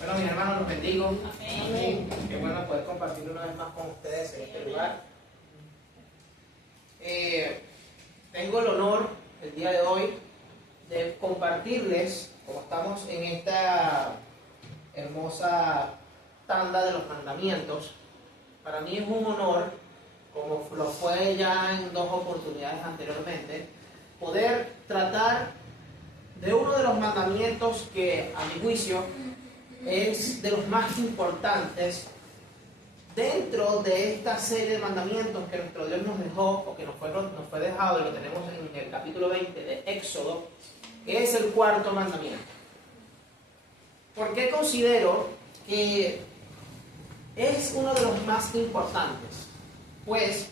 Bueno, mis hermanos, los bendigo. Amén. Qué bueno poder compartir una vez más con ustedes en este lugar. Tengo el honor el día de hoy de compartirles, como estamos en esta hermosa tanda de los mandamientos, para mí es un honor, como lo fue ya en 2 oportunidades anteriormente, poder tratar de uno de los mandamientos que, a mi juicio, es de los más importantes dentro de esta serie de mandamientos que nuestro Dios nos dejó, o que nos fue dejado, y lo tenemos en el capítulo 20 de Éxodo, que es el 4.º mandamiento. ¿Por qué considero que es uno de los más importantes? Pues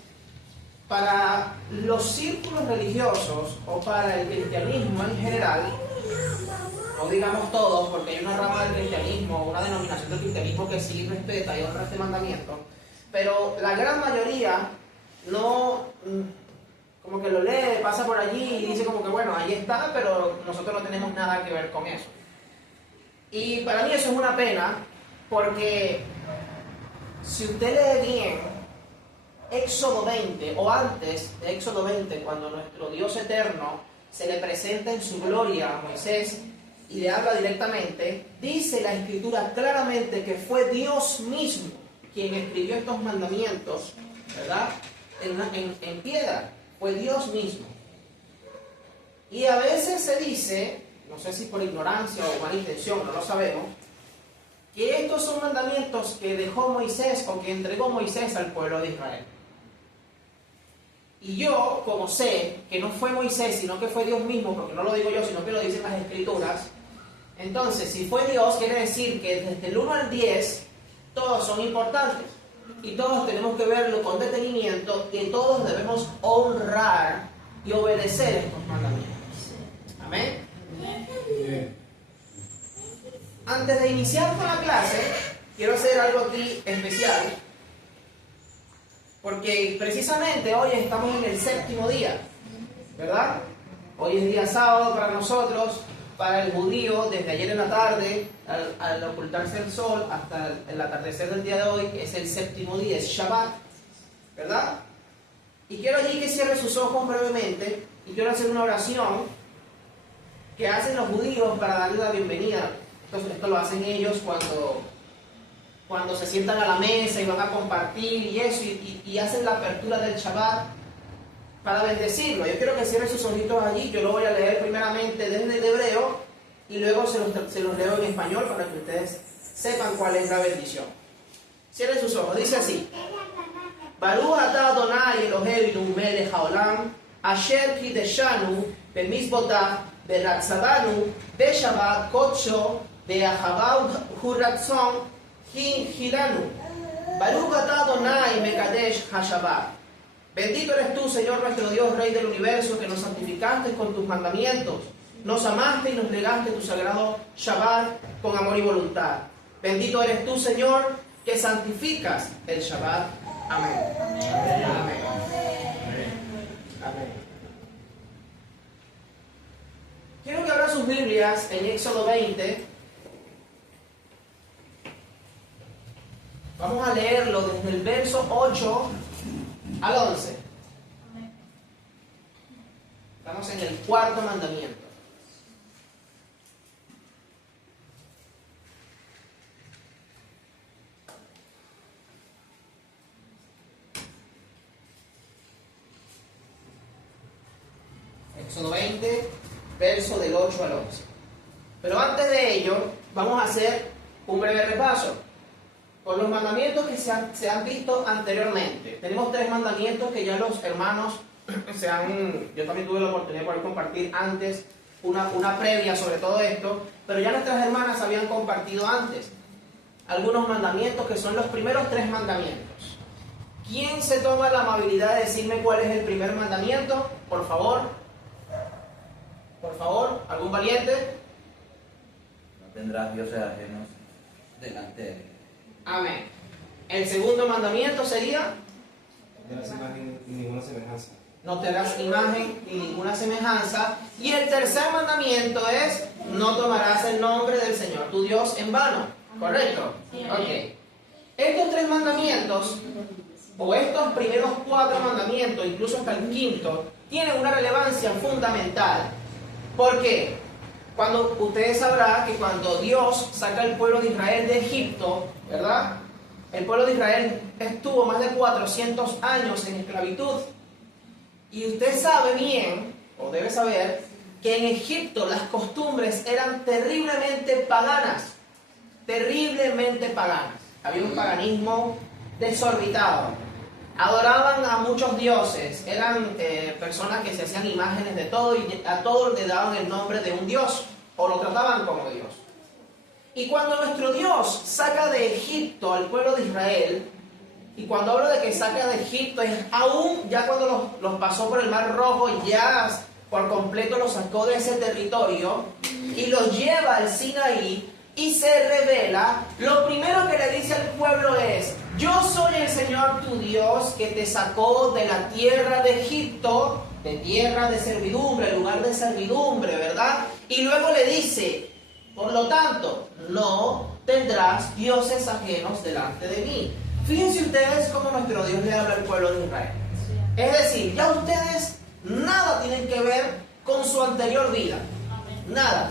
para los círculos religiosos o para el cristianismo en general, no digamos todos, porque hay una rama del cristianismo, una denominación del cristianismo que sí respeta y honra este mandamiento, pero la gran mayoría no, como que lo lee, pasa por allí y dice como que bueno, ahí está, pero nosotros no tenemos nada que ver con eso. Y para mí eso es una pena, porque si usted lee bien Éxodo 20, o antes de Éxodo 20, cuando nuestro Dios eterno se le presenta en su gloria a Moisés y le habla directamente, dice la Escritura claramente que fue Dios mismo quien escribió estos mandamientos, ¿verdad? En piedra, fue Dios mismo. Y a veces se dice, no sé si por ignorancia o mala intención, no lo sabemos, que estos son mandamientos que dejó Moisés o que entregó Moisés al pueblo de Israel. Y yo, como sé que no fue Moisés, sino que fue Dios mismo, porque no lo digo yo, sino que lo dicen las Escrituras, entonces, si fue Dios, quiere decir que desde el 1 al 10, todos son importantes. Y todos tenemos que verlo con detenimiento, y todos debemos honrar y obedecer estos mandamientos. Amén. Bien. Antes de iniciar con la clase, quiero hacer algo aquí especial, porque precisamente hoy estamos en el 7.º día, ¿verdad? Hoy es día sábado para nosotros, para el judío, desde ayer en la tarde, al ocultarse el sol, hasta el atardecer del día de hoy, es el 7.º día, es Shabbat, ¿verdad? Y quiero allí que cierre sus ojos brevemente, y quiero hacer una oración que hacen los judíos para darle la bienvenida. Entonces, esto lo hacen ellos cuando se sientan a la mesa y van a compartir y eso, y hacen la apertura del Shabbat para bendecirlo. Yo quiero que cierren sus ojitos allí. Yo lo voy a leer primeramente desde el hebreo y luego se los leo en español para que ustedes sepan cuál es la bendición. Cierren sus ojos. Dice así: Baruch atah Adonai Eloheinu melech haolam asher kideshanu b'mizvotav v'ratzavanu b'shabbat kodsho v'ahavau huratzon hilanu. Baruch atah Adonai mekadesh hashabbat. Bendito eres tú, Señor nuestro Dios, Rey del universo, que nos santificaste con tus mandamientos, nos amaste y nos legaste tu sagrado Shabbat con amor y voluntad. Bendito eres tú, Señor, que santificas el Shabbat. Amén. Amén. Amén. Amén. Quiero que abran sus Biblias en Éxodo 20. Vamos a leerlo desde el verso 8 al 11. Estamos en el 4.º mandamiento. Éxodo 20, verso del 8 al 11. Pero antes de ello, vamos a hacer un breve repaso por los mandamientos que se han visto anteriormente. Tenemos 3 mandamientos que ya los hermanos yo también tuve la oportunidad de poder compartir antes una previa sobre todo esto, pero ya nuestras hermanas habían compartido antes algunos mandamientos que son los primeros 3 mandamientos. ¿Quién se toma la amabilidad de decirme cuál es el primer mandamiento? Por favor. Por favor, ¿algún valiente? No tendrás dioses ajenos delante de él. Amén. El segundo mandamiento sería: No tendrás imagen ni ninguna semejanza. No tendrás imagen ni ninguna semejanza. Y el tercer mandamiento es: no tomarás el nombre del Señor tu Dios en vano. ¿Correcto? Ok. Estos 3 mandamientos, o estos primeros 4 mandamientos, incluso hasta el quinto, tienen una relevancia fundamental. ¿Por qué? Cuando ustedes sabrán que cuando Dios saca al pueblo de Israel de Egipto, ¿verdad? El pueblo de Israel estuvo más de 400 años en esclavitud. Y usted sabe bien, o debe saber, que en Egipto las costumbres eran terriblemente paganas. Terriblemente paganas. Había un paganismo desorbitado. Adoraban a muchos dioses. Eran personas que se hacían imágenes de todo y a todos le daban el nombre de un dios o lo trataban como Dios. Y cuando nuestro Dios saca de Egipto al pueblo de Israel, y cuando hablo de que saca de Egipto, es aún ya cuando los pasó por el Mar Rojo, ya por completo los sacó de ese territorio y los lleva al Sinaí y se revela, lo primero que le dice al pueblo es: yo soy el Señor tu Dios que te sacó de la tierra de Egipto, de tierra de servidumbre, lugar de servidumbre, ¿verdad? Y luego le dice: por lo tanto, no tendrás dioses ajenos delante de mí. Fíjense ustedes cómo nuestro Dios le habla al pueblo de Israel. Es decir, ya ustedes nada tienen que ver con su anterior vida. Nada.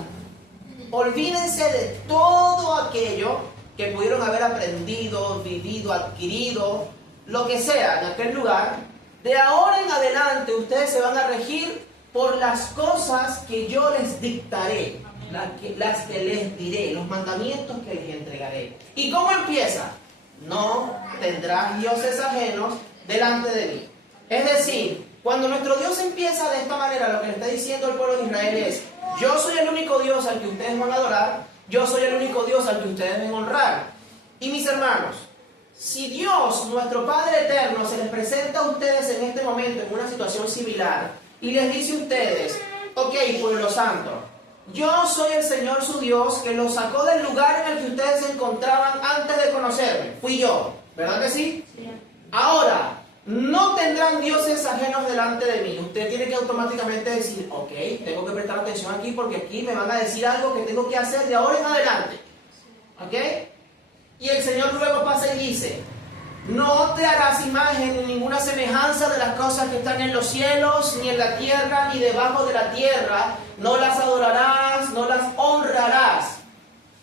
Olvídense de todo aquello que pudieron haber aprendido, vivido, adquirido, lo que sea en aquel lugar. De ahora en adelante ustedes se van a regir por las cosas que yo les dictaré, las que les diré, los mandamientos que les entregaré. ¿Y cómo empieza? No tendrás dioses ajenos delante de mí. Es decir, cuando nuestro Dios empieza de esta manera, lo que le está diciendo al pueblo de Israel es: yo soy el único Dios al que ustedes van a adorar, yo soy el único Dios al que ustedes deben honrar. Y mis hermanos, si Dios, nuestro Padre Eterno, se les presenta a ustedes en este momento en una situación similar y les dice a ustedes: ok, pueblo santo, yo soy el Señor su Dios que los sacó del lugar en el que ustedes se encontraban antes de conocerme, fui yo, ¿verdad que sí? Sí. Ahora, no tendrán dioses ajenos delante de mí. Usted tiene que automáticamente decir: ok, tengo que prestar atención aquí porque aquí me van a decir algo que tengo que hacer de ahora en adelante. ¿Ok? Y el Señor luego pasa y dice: no te harás imagen ni ninguna semejanza de las cosas que están en los cielos, ni en la tierra, ni debajo de la tierra. No las adorarás, no las honrarás.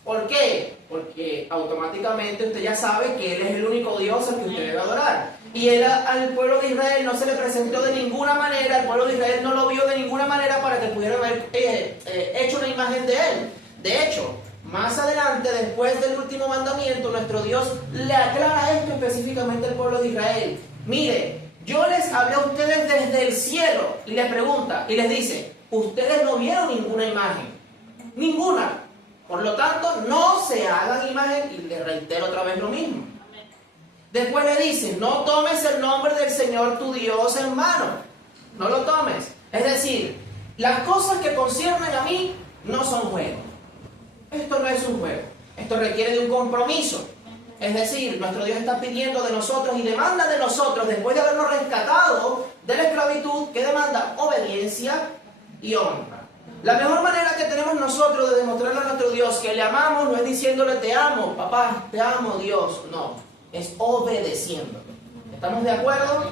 ¿Por qué? Porque automáticamente usted ya sabe que Él es el único Dios al que usted debe adorar. Y él al pueblo de Israel no se le presentó de ninguna manera, el pueblo de Israel no lo vio de ninguna manera para que pudiera haber hecho una imagen de Él. De hecho, más adelante, después del último mandamiento, nuestro Dios le aclara esto específicamente al pueblo de Israel. Mire, yo les hablé a ustedes desde el cielo, y les pregunta, y les dice: ustedes no vieron ninguna imagen, ninguna. Por lo tanto, no se hagan imagen, y les reitero otra vez lo mismo. Después le dice: no tomes el nombre del Señor tu Dios en vano. No lo tomes. Es decir, las cosas que conciernen a mí no son juegos. Esto no es un juego. Esto requiere de un compromiso. Es decir, nuestro Dios está pidiendo de nosotros y demanda de nosotros, después de habernos rescatado de la esclavitud, que demanda obediencia y honra. La mejor manera que tenemos nosotros de demostrarle a nuestro Dios que le amamos no es diciéndole: te amo, papá, te amo, Dios. No. Es obedeciendo. ¿Estamos de acuerdo?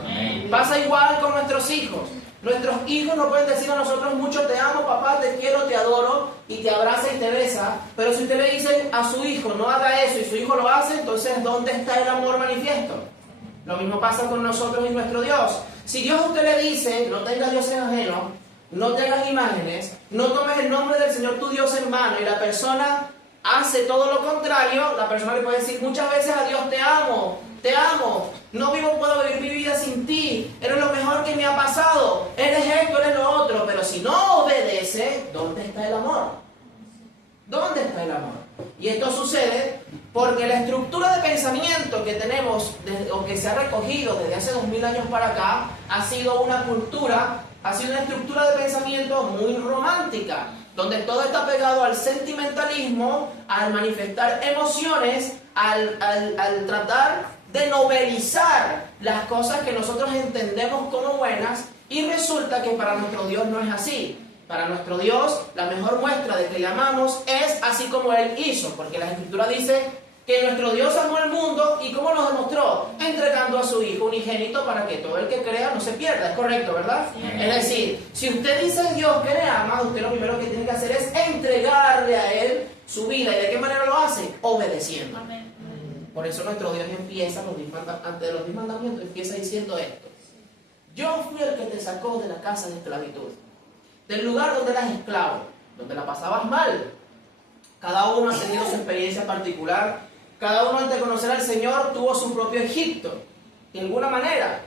Pasa igual con nuestros hijos. Nuestros hijos no pueden decir a nosotros mucho: te amo, papá, te quiero, te adoro, y te abraza y te besa. Pero si usted le dice a su hijo: no haga eso, y su hijo lo hace, entonces ¿dónde está el amor manifiesto? Lo mismo pasa con nosotros y nuestro Dios. Si Dios a usted le dice: no tengas dioses ajenos, no te hagas imágenes, no tomes el nombre del Señor tu Dios en vano, y la persona hace todo lo contrario, la persona le puede decir muchas veces a Dios: te amo, no puedo vivir mi vida sin ti, eres lo mejor que me ha pasado, eres esto, eres lo otro. Pero si no obedece, ¿dónde está el amor? ¿Dónde está el amor? Y esto sucede porque la estructura de pensamiento que tenemos, o que se ha recogido desde hace 2000 años para acá, ha sido una estructura de pensamiento muy romántica, donde todo está pegado al sentimentalismo, al manifestar emociones, al tratar de novelizar las cosas que nosotros entendemos como buenas, y resulta que para nuestro Dios no es así. Para nuestro Dios, la mejor muestra de que le amamos es así como Él hizo, porque la Escritura dice que nuestro Dios amó al mundo y ¿cómo nos demostró? Entregando a su Hijo unigénito para que todo el que crea no se pierda. ¿Es correcto, verdad? Sí. Es decir, si usted dice a Dios que le ama, usted lo primero que tiene que hacer es entregarle a Él su vida. ¿Y de qué manera lo hace? Obedeciendo. Amén. Por eso nuestro Dios empieza, ante los 10 mandamientos, empieza diciendo esto. Yo fui el que te sacó de la casa de esclavitud, del lugar donde eras esclavo, donde la pasabas mal. Cada uno ha tenido su experiencia particular. Cada uno antes de conocer al Señor tuvo su propio Egipto, de alguna manera.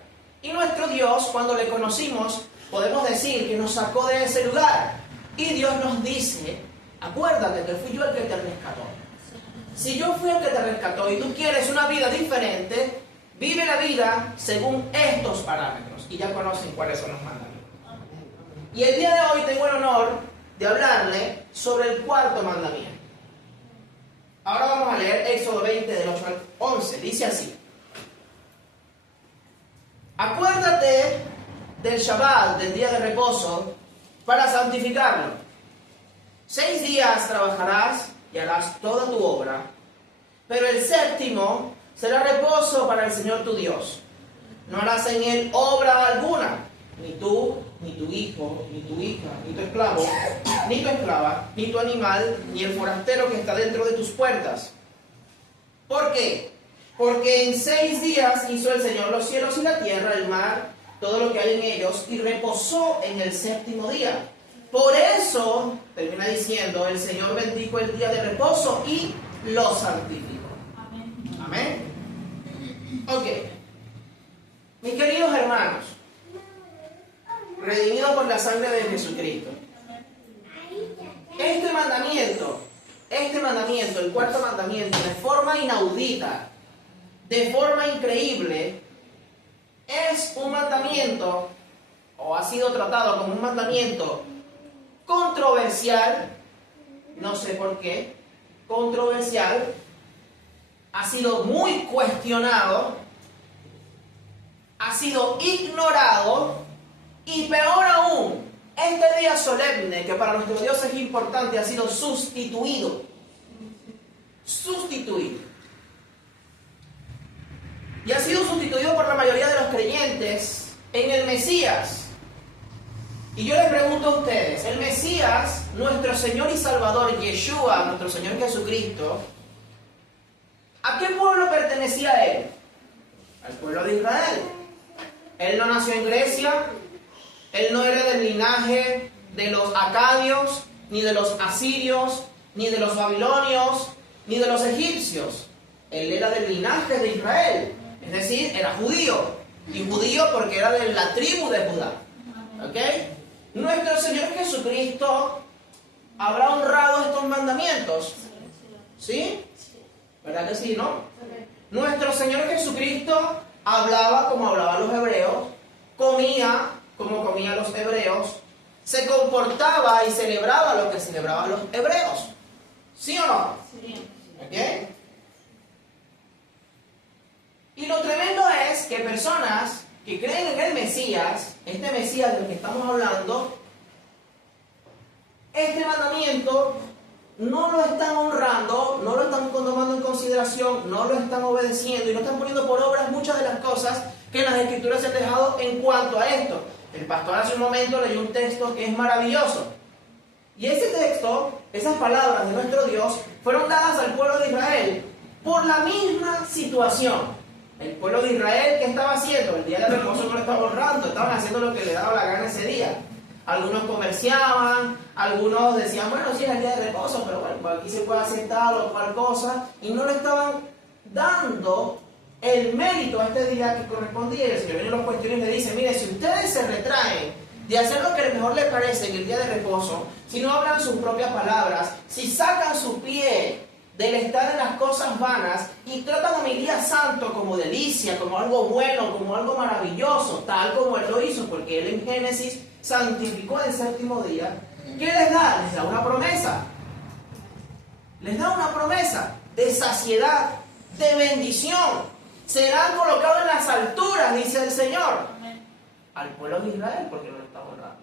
Y nuestro Dios, cuando le conocimos, podemos decir que nos sacó de ese lugar. Y Dios nos dice, acuérdate que fui yo el que te rescató. Si yo fui el que te rescató y tú quieres una vida diferente, vive la vida según estos parámetros. Y ya conocen cuáles son los mandamientos. Y el día de hoy tengo el honor de hablarle sobre el cuarto mandamiento. Ahora vamos a leer Éxodo 20 del 8 al 11. Dice así. Acuérdate del Shabbat, del día de reposo, para santificarlo. 6 días trabajarás y harás toda tu obra, pero el séptimo será reposo para el Señor tu Dios. No harás en él obra alguna, ni tú, ni tu hijo, ni tu hija, ni tu esclavo, ni tu esclava, ni tu animal, ni el forastero que está dentro de tus puertas. ¿Por qué? Porque en 6 días hizo el Señor los cielos y la tierra, el mar, todo lo que hay en ellos, y reposó en el séptimo día. Por eso, termina diciendo, el Señor bendijo el día de reposo y lo santificó. Amén. Amén. Ok. Mis queridos hermanos, redimidos por la sangre de Jesucristo, este mandamiento, el cuarto mandamiento, de forma inaudita, de forma increíble, es un mandamiento, o ha sido tratado como un mandamiento controversial, no sé por qué, controversial, ha sido muy cuestionado, ha sido ignorado, y peor aún, este día solemne, que para nuestro Dios es importante, ha sido sustituido. Y ha sido sustituido por la mayoría de los creyentes en el Mesías. Y yo les pregunto a ustedes, el Mesías, nuestro Señor y Salvador, Yeshua, nuestro Señor Jesucristo, ¿a qué pueblo pertenecía Él? Al pueblo de Israel. Él no nació en Grecia, Él no era del linaje de los acadios, ni de los asirios, ni de los babilonios, ni de los egipcios. Él era del linaje de Israel, es decir, era judío. Y judío porque era de la tribu de Judá. ¿Ok? Nuestro Señor Jesucristo habrá honrado estos mandamientos. ¿Sí? ¿Verdad que sí, no? Nuestro Señor Jesucristo hablaba como hablaban los hebreos, comía como comían los hebreos, se comportaba y celebraba lo que celebraban los hebreos. ¿Sí o no? Sí. ¿Ok? Y lo tremendo es que personas que creen en el Mesías, este Mesías del que estamos hablando, este mandamiento no lo están honrando, no lo están tomando en consideración, no lo están obedeciendo y no están poniendo por obras muchas de las cosas que las Escrituras se han dejado en cuanto a esto. El pastor hace un momento leyó un texto que es maravilloso. Y ese texto, esas palabras de nuestro Dios, fueron dadas al pueblo de Israel por la misma situación. El pueblo de Israel, ¿qué estaba haciendo? El día de reposo no lo estaba honrando, estaban haciendo lo que le daba la gana ese día. Algunos comerciaban, algunos decían, bueno, sí es el día de reposo, pero bueno, aquí se puede hacer tal o cual cosa, y no le estaban dando el mérito a este día que correspondía. El Señor viene los cuestiones y le dice, mire, si ustedes se retraen de hacer lo que mejor les parece en el día de reposo, si no hablan sus propias palabras, si sacan su pie del estar en las cosas vanas y tratan a mi día santo como delicia, como algo bueno, como algo maravilloso, tal como Él lo hizo, porque Él en Génesis santificó el séptimo día, ¿qué les da? Les da una promesa. Les da una promesa de saciedad, de bendición. Serán colocados en las alturas, dice el Señor. Al pueblo de Israel, porque no lo está honrando.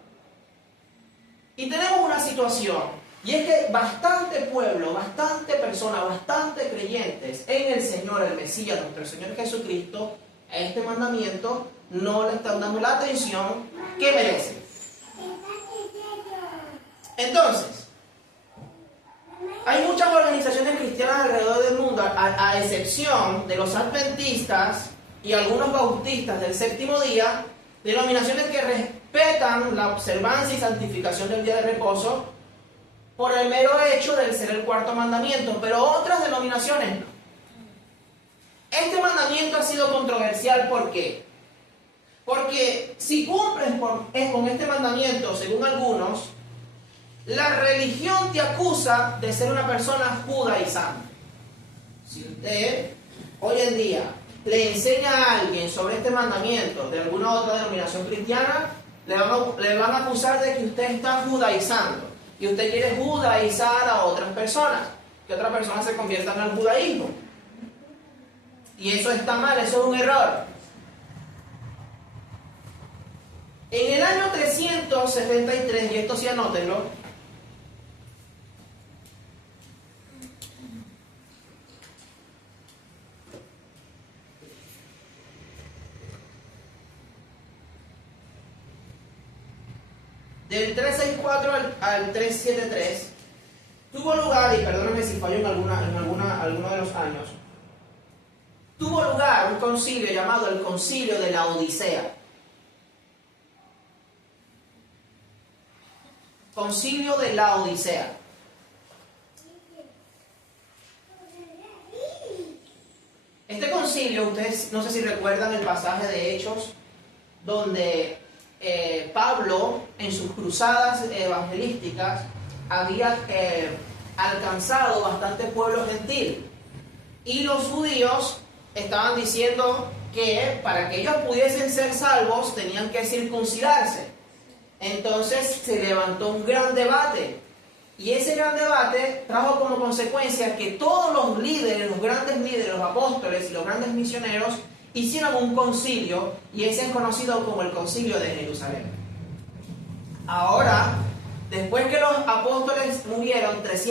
Y tenemos una situación Y es que bastante pueblo, bastante personas, bastante creyentes en el Señor, el Mesías, nuestro Señor Jesucristo, a este mandamiento no le están dando la atención que merece. Entonces, hay muchas organizaciones cristianas alrededor del mundo, a excepción de los adventistas y algunos bautistas del séptimo día, denominaciones que respetan la observancia y santificación del día de reposo por el mero hecho de ser el cuarto mandamiento, pero otras denominaciones no. Este mandamiento ha sido controversial, ¿por qué? Porque si cumples con este mandamiento, según algunos, la religión te acusa de ser una persona judaizante. Si usted hoy en día le enseña a alguien sobre este mandamiento de alguna otra denominación cristiana, le van a acusar de que usted está judaizando y usted quiere judaizar a otras personas, que otras personas se conviertan al judaísmo. Y eso está mal, eso es un error. En el año 373, y esto sí anótenlo, del 364 al 373, tuvo lugar, y perdónenme si fallo en alguno de los años, tuvo lugar un concilio llamado el Concilio de la Odisea. Concilio de la Odisea. Este concilio, ustedes no sé si recuerdan el pasaje de Hechos, donde Pablo, en sus cruzadas evangelísticas, había alcanzado bastante pueblo gentil. Y los judíos estaban diciendo que para que ellos pudiesen ser salvos tenían que circuncidarse. Entonces se levantó un gran debate. Y ese gran debate trajo como consecuencia que todos los líderes, los grandes líderes, los apóstoles y los grandes misioneros hicieron un concilio, y ese es conocido como el Concilio de Jerusalén. Ahora, después que los apóstoles murieron, 3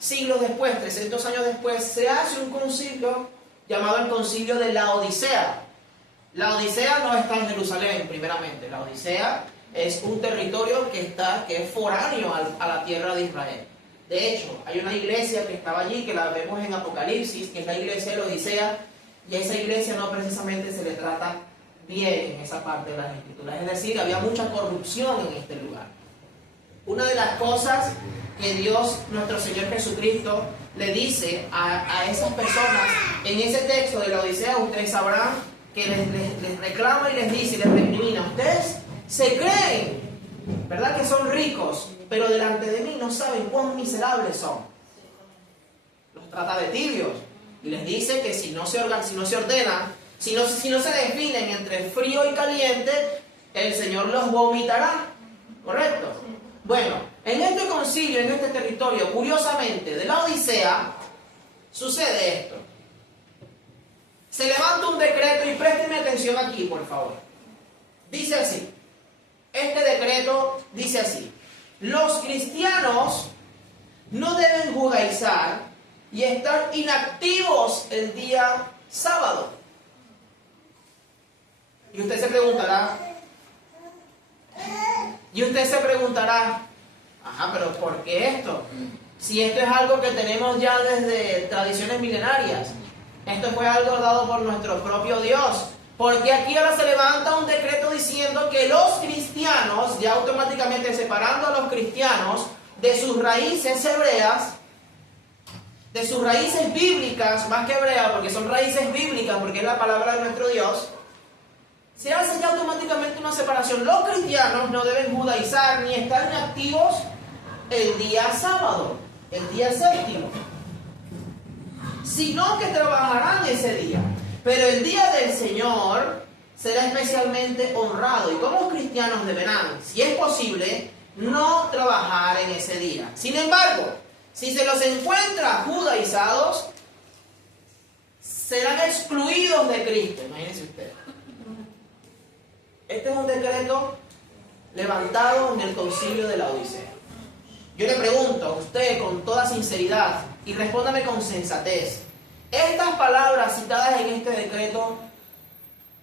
siglos después, 300 años después, se hace un concilio llamado el Concilio de la Odisea. La Odisea no está en Jerusalén, primeramente. La Odisea es un territorio que es foráneo a la tierra de Israel. De hecho, hay una iglesia que estaba allí, que la vemos en Apocalipsis, que es la iglesia de la Odisea, y a esa iglesia no precisamente se le trata bien en esa parte de las Escrituras. Es decir, había mucha corrupción en este lugar. Una de las cosas que Dios, nuestro Señor Jesucristo, le dice a esas personas en ese texto de la Odisea, ustedes sabrán que les reclama y les dice y les recrimina: ustedes se creen, ¿verdad?, que son ricos, pero delante de mí no saben cuán miserables son. Los trata de tibios y les dice que si no se ordenan, si no se definen entre frío y caliente, el Señor los vomitará. ¿Correcto? Bueno, en este concilio, en este territorio, curiosamente, de la Odisea, sucede esto. Se levanta un decreto, y préstenme atención aquí, por favor. Dice así. Este decreto dice así: los cristianos no deben judaizar y estar inactivos el día sábado. Y usted se preguntará, ajá, pero ¿por qué esto? Si esto es algo que tenemos ya desde tradiciones milenarias. Esto fue algo dado por nuestro propio Dios. Porque aquí ahora se levanta un decreto diciendo que los cristianos, ya automáticamente separando a los cristianos de sus raíces hebreas, de sus raíces bíblicas, más que hebreas, porque son raíces bíblicas, porque es la palabra de nuestro Dios, se hace ya automáticamente una separación. Los cristianos no deben judaizar ni estar inactivos el día sábado, el día séptimo, sino que trabajarán ese día. Pero el día del Señor será especialmente honrado, y como cristianos deberán, si es posible, no trabajar en ese día. Sin embargo, si se los encuentra judaizados, serán excluidos de Cristo. Imagínense ustedes. Este es un decreto levantado en el Concilio de la Odisea. Yo le pregunto a usted con toda sinceridad y respóndame con sensatez. ¿Estas palabras citadas en este decreto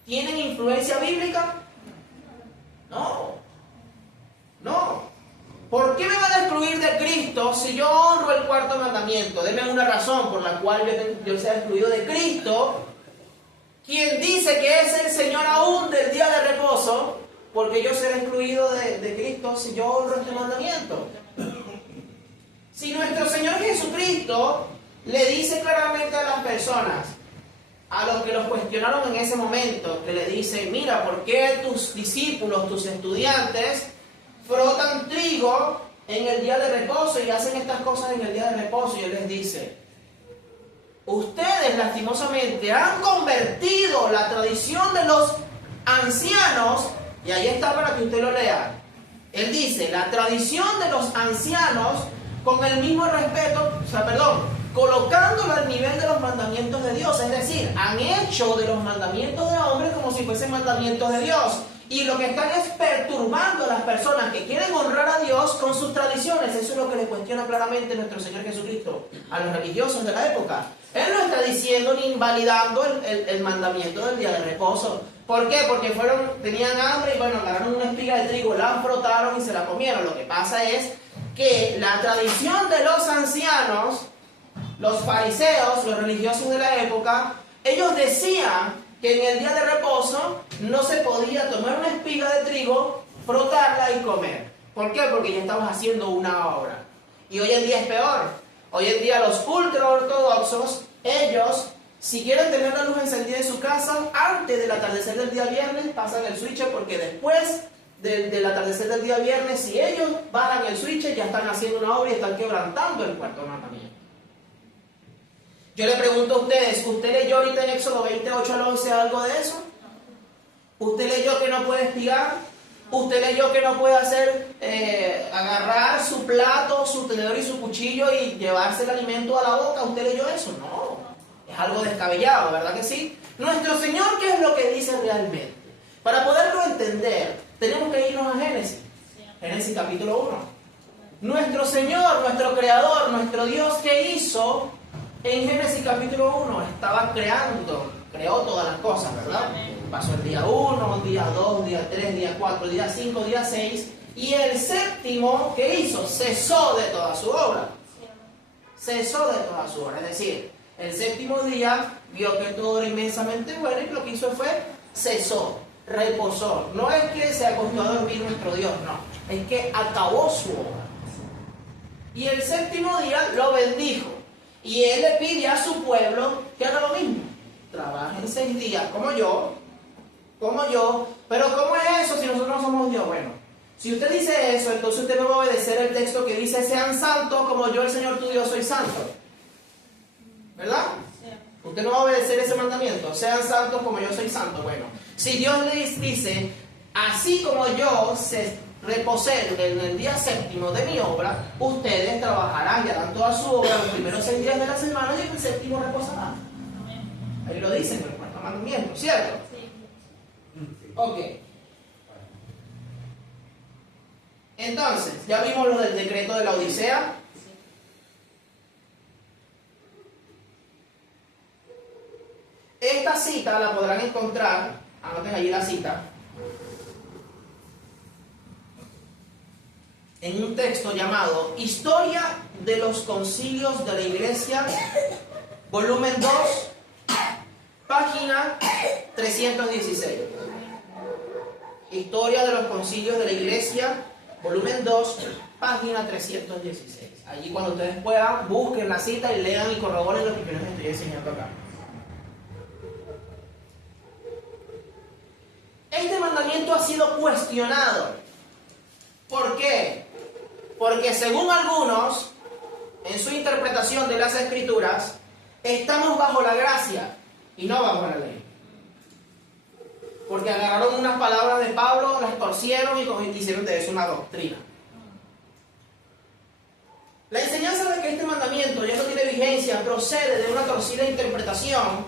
tienen influencia bíblica? No. No. ¿Por qué me van a excluir de Cristo si yo honro el cuarto mandamiento? Deme una razón por la cual yo sea excluido de Cristo, quien dice que es el Señor aún del día de reposo, porque yo seré excluido de Cristo si yo honro este mandamiento. Si nuestro Señor Jesucristo le dice claramente a las personas, a los que los cuestionaron en ese momento, que le dice, mira, ¿por qué tus discípulos, tus estudiantes, frotan trigo en el día de reposo y hacen estas cosas en el día de reposo? Y Él les dice, ustedes lastimosamente han convertido la tradición de los ancianos, y ahí está para que usted lo lea. Él dice, la tradición de los ancianos con el mismo respeto, colocándolo al nivel de los mandamientos de Dios. Es decir, han hecho de los mandamientos de hombres como si fuesen mandamientos de Dios. Y lo que están es perturbando a las personas que quieren honrar a Dios con sus tradiciones. Eso es lo que le cuestiona claramente nuestro Señor Jesucristo a los religiosos de la época. Él no está diciendo ni invalidando el mandamiento del día de reposo. ¿Por qué? Porque tenían hambre y bueno, agarraron una espiga de trigo, la frotaron y se la comieron. Lo que pasa es que la tradición de los ancianos, los fariseos, los religiosos de la época, ellos decían que en el día de reposo no se podía tomar una espiga de trigo, frotarla y comer. ¿Por qué? Porque ya estabas haciendo una obra. Y hoy en día es peor. Hoy en día los ultraortodoxos, ellos, si quieren tener la luz encendida en su casa, antes del atardecer del día viernes, pasan el switch, porque después del atardecer del día viernes, si ellos bajan el switch, ya están haciendo una obra y están quebrantando el cuarto mandamiento. Yo le pregunto a ustedes, ¿usted leyó ahorita en Éxodo 28 al 11 algo de eso? ¿Usted leyó que no puede espigar? ¿Usted leyó que no puede agarrar su plato, su tenedor y su cuchillo y llevarse el alimento a la boca? ¿Usted leyó eso? No. Es algo descabellado, ¿verdad que sí? Nuestro Señor, ¿qué es lo que dice realmente? Para poderlo entender, tenemos que irnos a Génesis. Génesis capítulo 1. Nuestro Señor, nuestro Creador, nuestro Dios, ¿qué hizo? En Génesis capítulo 1 estaba creó todas las cosas, ¿verdad? Pasó el día 1, día 2, día 3, día 4, día 5, día 6. Y el séptimo, ¿qué hizo? Cesó de toda su obra. Cesó de toda su obra. Es decir, el séptimo día vio que todo era inmensamente bueno y lo que hizo fue cesó, reposó. No es que se acostó a dormir nuestro Dios, no. Es que acabó su obra. Y el séptimo día lo bendijo. Y Él le pide a su pueblo que haga lo mismo. Trabajen 6 días, como yo. Pero ¿cómo es eso si nosotros no somos Dios? Bueno, si usted dice eso, entonces usted me va a obedecer el texto que dice, sean santos como yo, el Señor tu Dios, soy santo. ¿Verdad? Sí. Usted no va a obedecer ese mandamiento, sean santos como yo soy santo. Bueno, si Dios les dice, así como yo reposé en el día séptimo de mi obra, ustedes trabajarán y harán toda su obra los primeros 6 días de la semana y el séptimo reposarán. Ahí lo dicen en el cuarto mandamiento, ¿cierto? Sí. Ok. Entonces, ya vimos lo del decreto de la Odisea. Esta cita la podrán encontrar, anoten allí la cita, en un texto llamado Historia de los Concilios de la Iglesia, volumen 2, página 316. Historia de los Concilios de la Iglesia, volumen 2, página 316. Allí cuando ustedes puedan, busquen la cita y lean y corroboren lo que yo les estoy enseñando acá. Este mandamiento ha sido cuestionado. ¿Por qué? Porque según algunos, en su interpretación de las Escrituras, estamos bajo la gracia y no bajo la ley. Porque agarraron unas palabras de Pablo, las torcieron y hicieron de eso una doctrina. La enseñanza de que este mandamiento ya no tiene vigencia procede de una torcida interpretación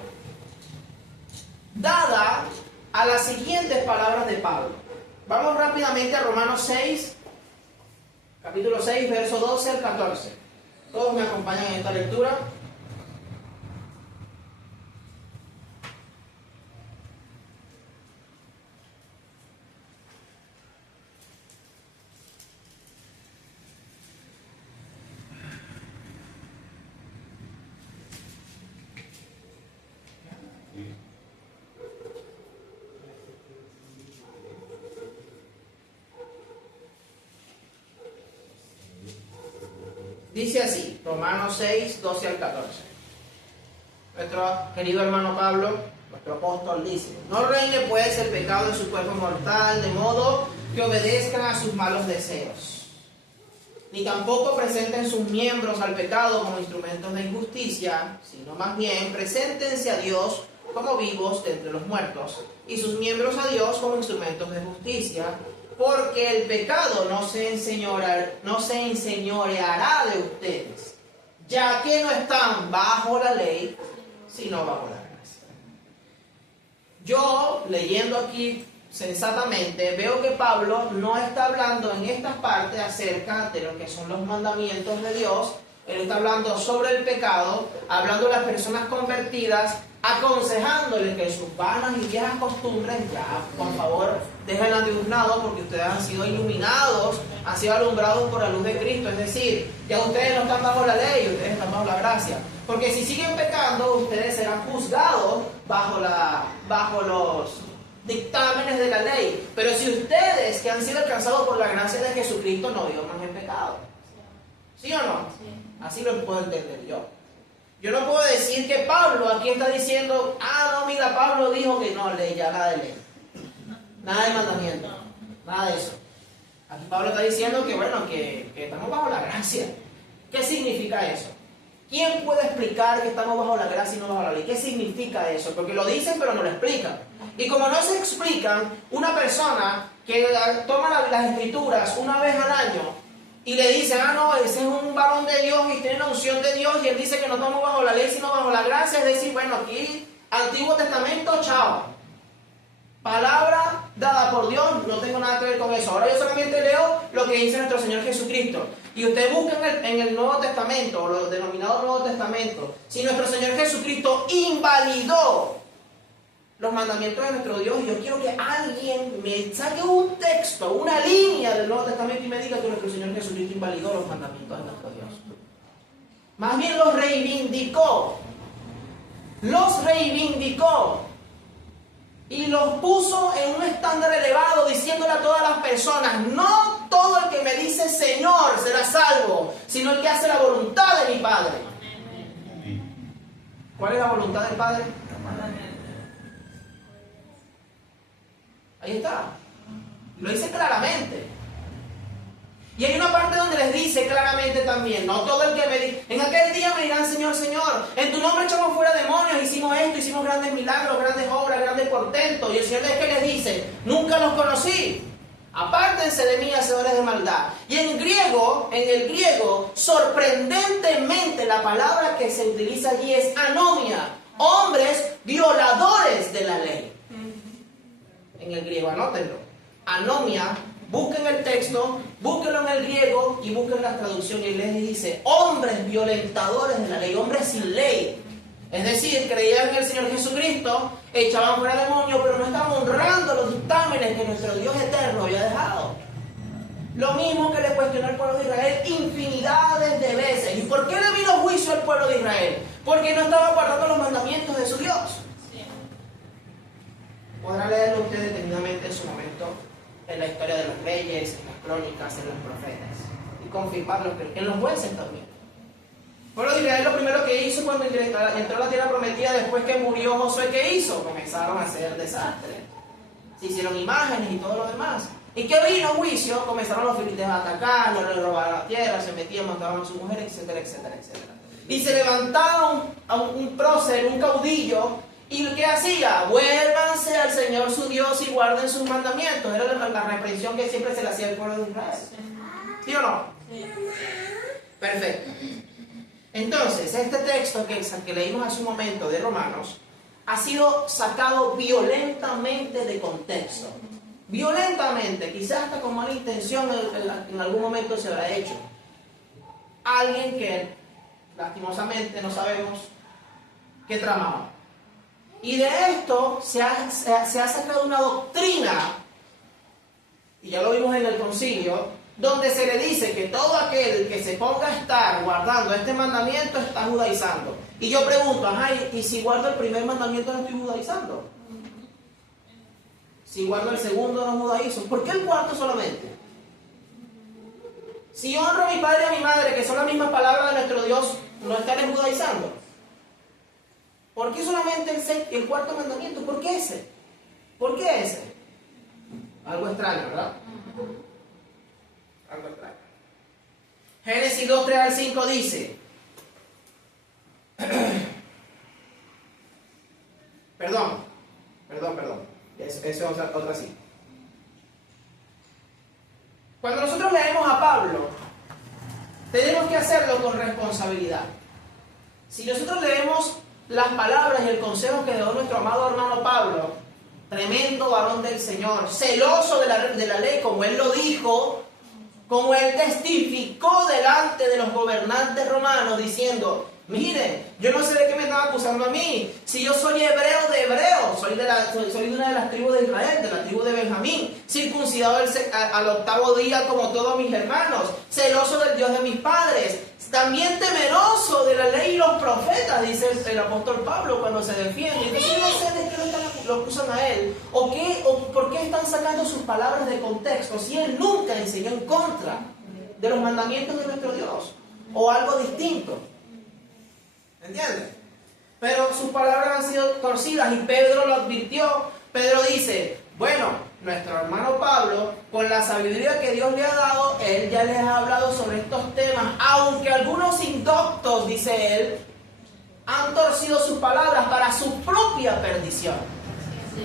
dada a las siguientes palabras de Pablo. Vamos rápidamente a Romanos 6, Capítulo 6, verso 12 al 14. Todos me acompañan en esta lectura. Dice así, Romanos 6, 12 al 14. Nuestro querido hermano Pablo, nuestro apóstol, dice: no reine pues el pecado en su cuerpo mortal, de modo que obedezcan a sus malos deseos, ni tampoco presenten sus miembros al pecado como instrumentos de injusticia, sino más bien preséntense a Dios como vivos de entre los muertos, y sus miembros a Dios como instrumentos de justicia, porque el pecado no se enseñoreará de ustedes, ya que no están bajo la ley, sino bajo la gracia. Yo, leyendo aquí sensatamente, veo que Pablo no está hablando en estas partes acerca de lo que son los mandamientos de Dios. Él está hablando sobre el pecado, hablando de las personas convertidas, aconsejándoles que sus vanas y viejas costumbres ya, por favor, déjenlas de un lado, porque ustedes han sido iluminados, han sido alumbrados por la luz de Cristo. Es decir, ya ustedes no están bajo la ley, ustedes están bajo la gracia. Porque si siguen pecando, ustedes serán juzgados bajo los dictámenes de la ley. Pero si ustedes, que han sido alcanzados por la gracia de Jesucristo, no vivan más en pecado. ¿Sí o no? Sí. Así lo puedo entender yo. Yo no puedo decir que Pablo aquí está diciendo: no, mira, Pablo dijo que no, ley, ya nada de ley, nada de mandamiento, nada de eso. Aquí Pablo está diciendo que, bueno, que estamos bajo la gracia. ¿Qué significa eso? ¿Quién puede explicar que estamos bajo la gracia y no bajo la ley? ¿Qué significa eso? Porque lo dicen pero no lo explican. Y como no se explican, una persona que toma las escrituras una vez al año y le dicen: no, ese es un varón de Dios y tiene la unción de Dios, y él dice que no estamos bajo la ley sino bajo la gracia, es decir, bueno, aquí Antiguo Testamento, chao, palabra dada por Dios, no tengo nada que ver con eso. Ahora yo solamente leo lo que dice nuestro Señor Jesucristo. Y usted busca en el Nuevo Testamento, o lo denominado Nuevo Testamento, si nuestro Señor Jesucristo invalidó los mandamientos de nuestro Dios. Y yo quiero que alguien me saque un texto, una línea del Nuevo Testamento y me diga que nuestro Señor Jesucristo invalidó los mandamientos de nuestro Dios. Más bien los reivindicó. Los reivindicó. Y los puso en un estándar elevado, diciéndole a todas las personas: no todo el que me dice Señor será salvo, sino el que hace la voluntad de mi Padre. ¿Cuál es la voluntad del Padre? Ahí está. Lo dice claramente. Y hay una parte donde les dice claramente también: no todo el que me dice, en aquel día me dirán Señor, Señor, en tu nombre echamos fuera demonios, hicimos esto, hicimos grandes milagros, grandes obras, grandes portentos. Y el Señor es que les dice: nunca los conocí, apártense de mí, hacedores de maldad. Y en el griego, sorprendentemente la palabra que se utiliza allí es anomia, hombres violadores de la ley. En el griego, anótenlo. Anomia, busquen el texto, búsquenlo en el griego y busquen la traducción. Y les dice: hombres violentadores de la ley, hombres sin ley. Es decir, creían en el Señor Jesucristo, echaban fuera demonios, pero no estaban honrando los dictámenes que nuestro Dios eterno había dejado. Lo mismo que le cuestionó el pueblo de Israel infinidades de veces. ¿Y por qué le vino juicio al pueblo de Israel? Porque no estaba guardando los mandamientos de su Dios. Podrá leerlo usted detenidamente en su momento en la historia de los reyes, en las crónicas, en los profetas, y confirmarlo en los jueces también. El pueblo de Israel lo primero que hizo cuando entró a la tierra prometida, después que murió Josué, ¿qué hizo? Comenzaron a hacer desastres. Se hicieron imágenes y todo lo demás. ¿Y qué vino juicio? Comenzaron los filisteos a atacar, le robaron la tierra, se metían, mataban a sus mujeres, etcétera, etcétera, etcétera. Y se levantaron a un prócer, un caudillo. ¿Y qué hacía? Vuélvanse al Señor su Dios y guarden sus mandamientos. Era la reprensión que siempre se le hacía al pueblo de Israel. ¿Sí o no? Sí. Perfecto. Entonces, este texto que leímos hace un momento de Romanos ha sido sacado violentamente de contexto. violentamente, quizás hasta con mala intención en algún momento se habrá hecho. Alguien que lastimosamente no sabemos qué tramaba. Y de esto se ha sacado una doctrina, y ya lo vimos en el concilio, donde se le dice que todo aquel que se ponga a estar guardando este mandamiento está judaizando. Y yo pregunto, ajá, ¿y si guardo el primer mandamiento no estoy judaizando? Si guardo el segundo no judaizo. ¿Por qué el cuarto solamente? Si honro a mi padre y a mi madre, que son las mismas palabras de nuestro Dios, ¿no estaré judaizando? ¿Por qué solamente el cuarto mandamiento? ¿Por qué ese? ¿Por qué ese? Algo extraño, ¿verdad? Algo extraño. Génesis 2, 3 al 5 dice... Perdón. Eso es otra cita. Cuando nosotros leemos a Pablo, tenemos que hacerlo con responsabilidad. Si nosotros leemos las palabras y el consejo que dio nuestro amado hermano Pablo, tremendo varón del Señor, celoso de la ley, como él lo dijo, como él testificó delante de los gobernantes romanos, diciendo: miren, yo no sé de qué me están acusando a mí, si yo soy hebreo de hebreos, soy de una de las tribus de Israel, de la tribu de Benjamín, circuncidado al octavo día como todos mis hermanos, celoso del Dios de mis padres, también temeroso de la ley y los profetas, dice el apóstol Pablo cuando se defiende. Entonces yo no sé de qué lo acusan a él, o por qué están sacando sus palabras de contexto, si él nunca enseñó en contra de los mandamientos de nuestro Dios, o algo distinto. ¿Entiendes? Pero sus palabras han sido torcidas y Pedro lo advirtió. Pedro dice: bueno, nuestro hermano Pablo, con la sabiduría que Dios le ha dado, él ya les ha hablado sobre estos temas, aunque algunos indoctos, dice él, han torcido sus palabras para su propia perdición,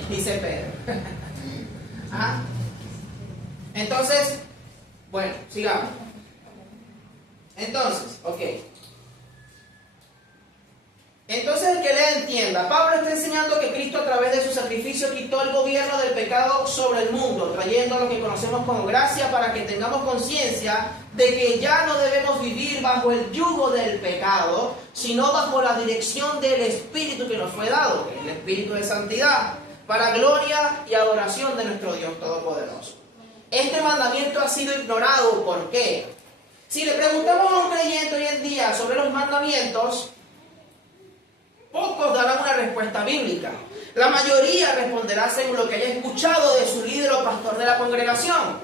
dice Pedro. ¿Ah? Entonces, bueno, sigamos. Entonces, ok. Entonces el que le entienda, Pablo está enseñando que Cristo a través de su sacrificio quitó el gobierno del pecado sobre el mundo, trayendo lo que conocemos como gracia para que tengamos conciencia de que ya no debemos vivir bajo el yugo del pecado, sino bajo la dirección del Espíritu que nos fue dado, el Espíritu de santidad, para gloria y adoración de nuestro Dios Todopoderoso. Este mandamiento ha sido ignorado. ¿Por qué? Si le preguntamos a un creyente hoy en día sobre los mandamientos, pocos darán una respuesta bíblica. La mayoría responderá según lo que haya escuchado de su líder o pastor de la congregación.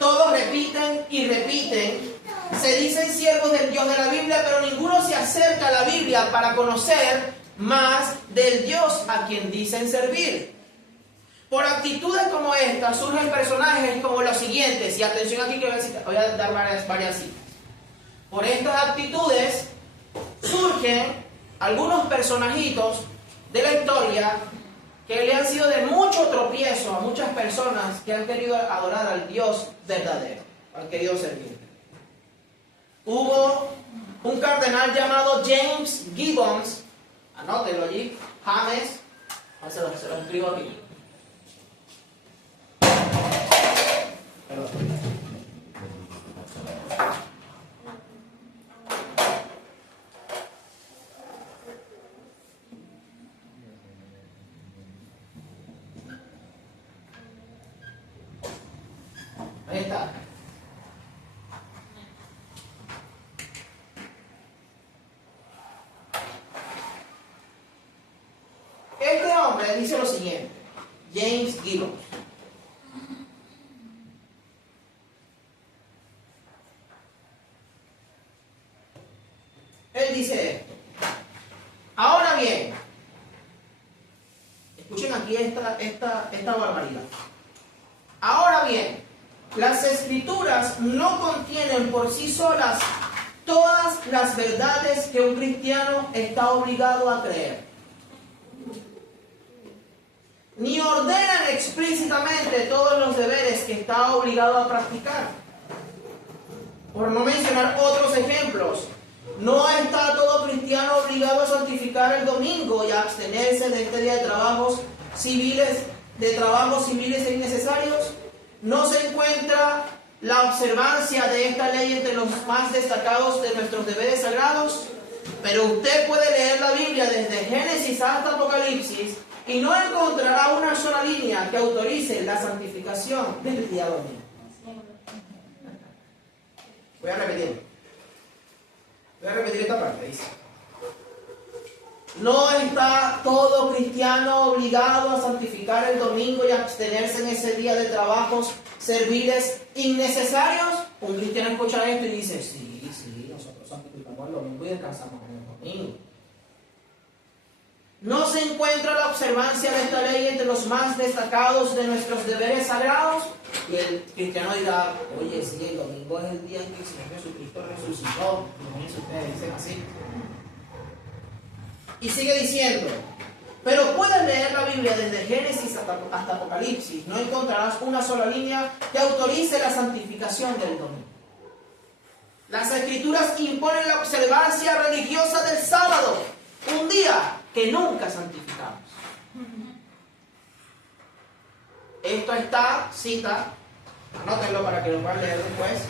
Todos repiten y repiten. Se dicen siervos del Dios de la Biblia, pero ninguno se acerca a la Biblia para conocer más del Dios a quien dicen servir. Por actitudes como esta surgen personajes como los siguientes. Y atención aquí que voy a dar varias citas. Por estas actitudes surgen algunos personajitos de la historia que le han sido de mucho tropiezo a muchas personas que han querido adorar al Dios verdadero, han querido servir. Hubo un cardenal llamado James Gibbons, anótelo allí, James, se lo escribo aquí. Perdón. Ahí está. Este hombre dice lo siguiente, James Gibbons. Él dice esto. Ahora bien, escuchen aquí esta barbaridad. Ahora bien, las Escrituras no contienen por sí solas todas las verdades que un cristiano está obligado a creer, ni ordenan explícitamente todos los deberes que está obligado a practicar. Por no mencionar otros ejemplos, no está todo cristiano obligado a santificar el domingo y a abstenerse de este día de trabajos civiles de trabajos civiles e innecesarios. No se encuentra la observancia de esta ley entre los más destacados de nuestros deberes sagrados. Pero usted puede leer la Biblia desde Génesis hasta Apocalipsis y no encontrará una sola línea que autorice la santificación del día domingo. Voy a repetir esta parte. Dice: no está todo cristiano obligado a santificar el domingo y a abstenerse en ese día de trabajos serviles innecesarios. Un cristiano escucha esto y dice: sí, nosotros santificamos el domingo y descansamos en el domingo. No se encuentra la observancia de esta ley entre los más destacados de nuestros deberes sagrados. Y el cristiano dirá: oye, sí, el domingo es el día en que el Señor Jesucristo resucitó. Imagínense, ustedes dicen así. Y sigue diciendo: pero puedes leer la Biblia desde Génesis hasta Apocalipsis. No encontrarás una sola línea que autorice la santificación del domingo. Las Escrituras imponen la observancia religiosa del sábado, un día que nunca santificamos. Esto está, cita, anótenlo para que lo puedan leer después.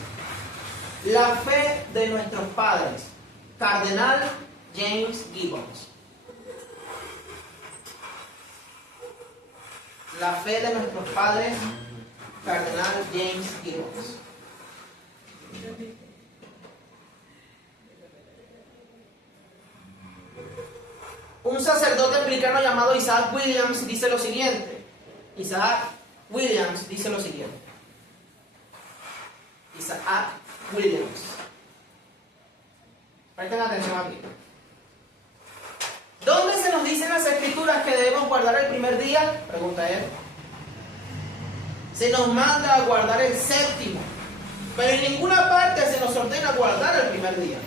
La fe de nuestros padres, Cardenal James Gibbons. La fe de nuestros padres, Cardenal James Gibbons. Un sacerdote anglicano llamado Isaac Williams dice lo siguiente. Isaac Williams. Presten atención aquí. ¿Dónde se nos dicen las Escrituras que debemos guardar el primer día? Pregunta él. Se nos manda a guardar el séptimo, pero en ninguna parte se nos ordena guardar el primer día.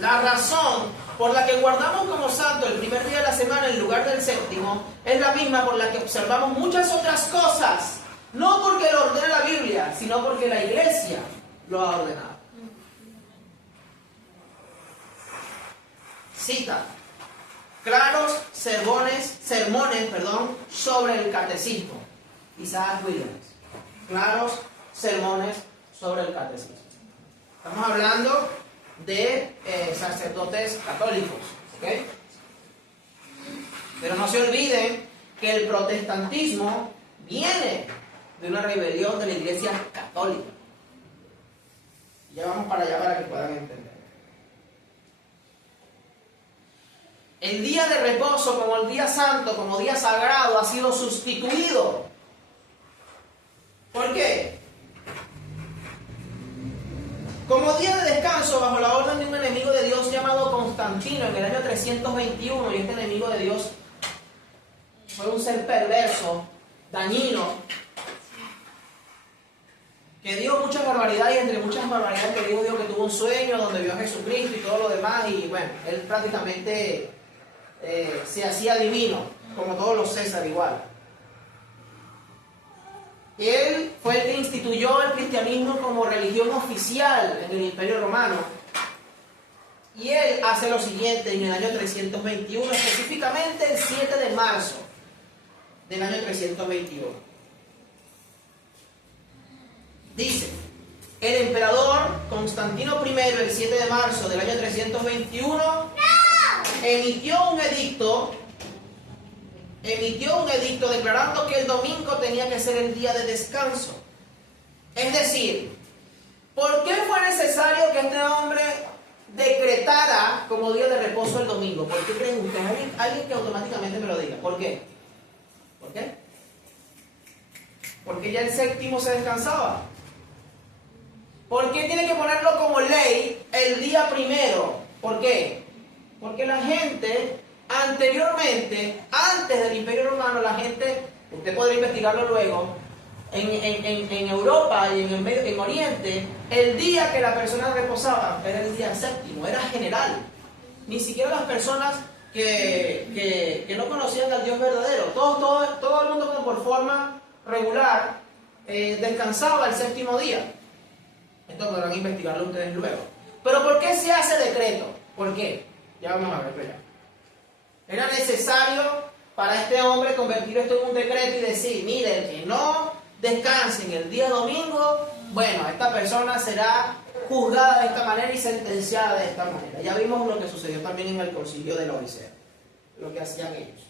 La razón por la que guardamos como santo el primer día de la semana en lugar del séptimo es la misma por la que observamos muchas otras cosas. No porque lo ordene la Biblia, sino porque la Iglesia lo ha ordenado. Cita: claros sermones, sobre el catecismo. Isaac Williams. Claros sermones sobre el catecismo. Estamos hablando de sacerdotes católicos, ¿ok? Pero no se olviden que el protestantismo viene de una rebelión de la Iglesia católica. Ya vamos para allá para que puedan entender. El día de reposo como el día santo, como día sagrado, ha sido sustituido. ¿Por qué? Como día de descanso bajo la orden de un enemigo de Dios llamado Constantino en el año 321, y este enemigo de Dios fue un ser perverso, dañino, que dio muchas barbaridades, y entre muchas barbaridades que dijo que tuvo un sueño donde vio a Jesucristo y todo lo demás, y bueno, él prácticamente se hacía divino, como todos los César igual. Él fue el que instituyó el cristianismo como religión oficial en el Imperio Romano. Y él hace lo siguiente en el año 321, específicamente el 7 de marzo del año 321. Dice: el emperador Constantino I, el 7 de marzo del año 321, emitió un edicto declarando que el domingo tenía que ser el día de descanso. Es decir, ¿por qué fue necesario que este hombre decretara como día de reposo el domingo? ¿Por qué creen ustedes? Alguien que automáticamente me lo diga. ¿Por qué? ¿Por qué? Porque ya el séptimo se descansaba. ¿Por qué tiene que ponerlo como ley el día primero? ¿Por qué? Porque la gente anteriormente, antes del Imperio Romano, la gente, usted podrá investigarlo luego, en Europa y en Oriente, el día que la persona reposaba era el día séptimo, era general. Ni siquiera las personas que no conocían al Dios verdadero, todo el mundo como por forma regular descansaba el séptimo día. Esto podrán investigarlo ustedes luego. Pero ¿por qué se hace decreto? ¿Por qué? Ya vamos a verlo ya. Era necesario para este hombre convertir esto en un decreto y decir, mire, el que no descanse en el día domingo, bueno, esta persona será juzgada de esta manera y sentenciada de esta manera. Ya vimos lo que sucedió también en el concilio de la Odisea, lo que hacían ellos.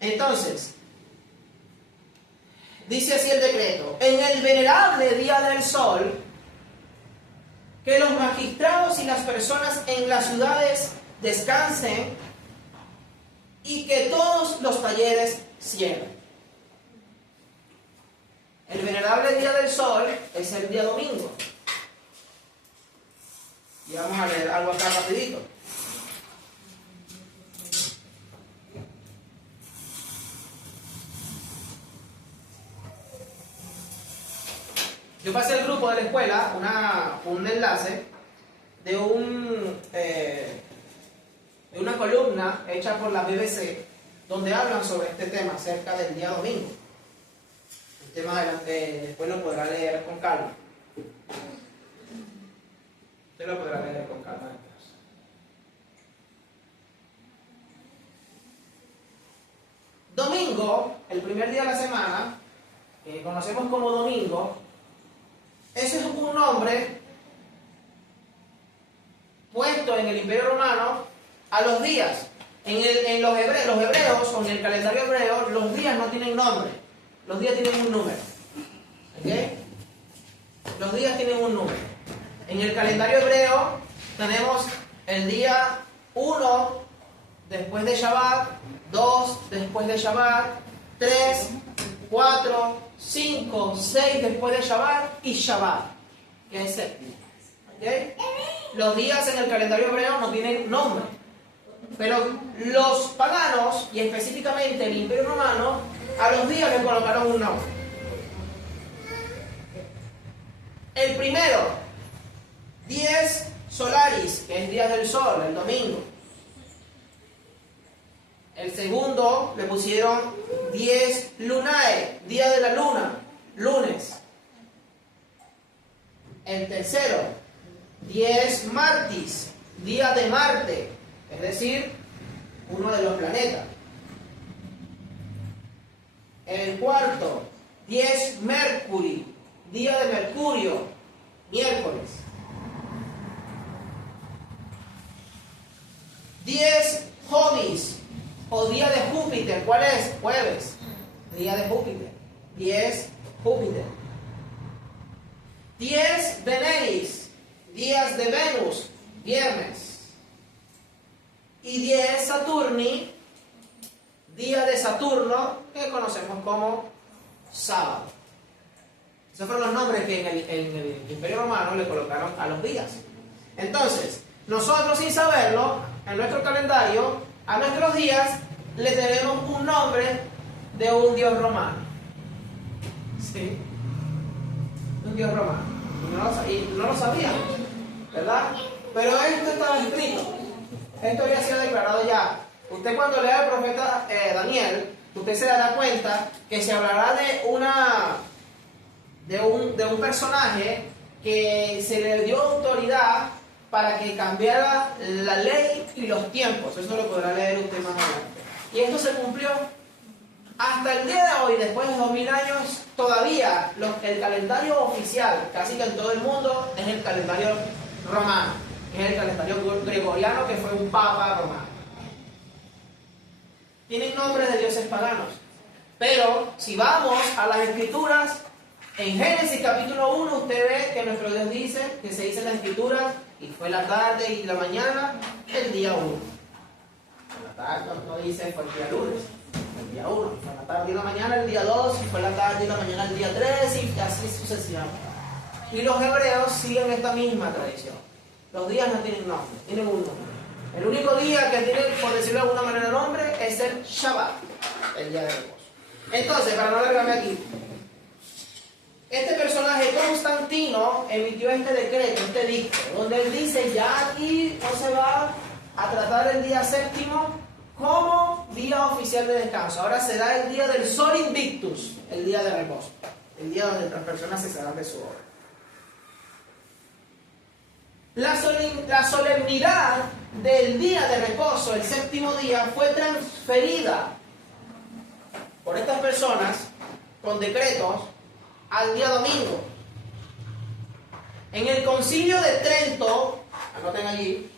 Entonces, dice así el decreto: en el venerable día del sol, que los magistrados y las personas en las ciudades descansen y que todos los talleres cierren. El venerable día del sol es el día domingo. Y vamos a leer algo acá rapidito. Yo pasé al grupo de la escuela un enlace de una columna hecha por la BBC donde hablan sobre este tema acerca del día domingo. El tema después lo podrá leer con calma. Usted lo podrá leer con calma después. Domingo, el primer día de la semana, que conocemos como domingo, ese es un nombre puesto en el Imperio Romano a los días. En los hebreos, con el calendario hebreo, los días no tienen nombre. Los días tienen un número. ¿Okay? Los días tienen un número. En el calendario hebreo tenemos el día 1 después de Shabbat, 2 después de Shabbat, 3, 4, 5, 6 después de Shabbat y Shabbat, que es séptimo. ¿Okay? Los días en el calendario hebreo no tienen nombre, pero los paganos, y específicamente el Imperio Romano, a los días le colocaron un nombre. El primero, 10 solaris, que es día del sol, el domingo. El segundo le pusieron 10 lunae, día de la luna, lunes. El tercero, 10 martis, día de Marte, es decir, uno de los planetas. El cuarto, 10 mercury, día de Mercurio, miércoles. 10 Jovis, o día de Júpiter, ¿cuál es? Jueves, día de Júpiter. 10 Júpiter. 10 Veneris, días de Venus, viernes. Y 10 Saturni, día de Saturno, que conocemos como sábado. Esos fueron los nombres que en el Imperio Romano le colocaron a los días. Entonces, nosotros sin saberlo, en nuestro calendario, a nuestros días le debemos un nombre de un dios romano. ¿Sí? Un dios romano. Y no lo sabíamos, ¿verdad? Pero esto estaba escrito. Esto había sido declarado ya. Usted cuando lea al profeta Daniel, usted se dará cuenta que se hablará de un personaje que se le dio autoridad para que cambiara la ley y los tiempos. Eso lo podrá leer usted más adelante. Y esto se cumplió hasta el día de hoy, después de 2000 años, todavía el calendario oficial, casi que en todo el mundo, es el calendario romano, que es el calendario gregoriano, que fue un papa romano. Tienen nombres de dioses paganos. Pero si vamos a las escrituras, en Génesis capítulo 1 usted ve que nuestro Dios dice, que se dice en las escrituras, y fue la tarde y la mañana, el día 1. La tarde no dice fue el día lunes, el día 1, fue la tarde y la mañana, el día 2, y fue la tarde y la mañana, el día 3, y así sucesivamente. Y los hebreos siguen esta misma tradición. Los días no tienen nombre, tienen un nombre. El único día que tiene, por decirlo de alguna manera, nombre es el Shabbat, el día de reposo. Entonces, para no alargarme aquí, este personaje Constantino emitió este decreto, este dicto, donde él dice, ya aquí no se va a tratar el día séptimo como día oficial de descanso. Ahora será el día del Sol Invictus, el día de reposo, el día donde las personas se salgan de su obra. La solemnidad del día de reposo, el séptimo día, fue transferida por estas personas con decretos al día domingo. En el Concilio de Trento, anoten allí,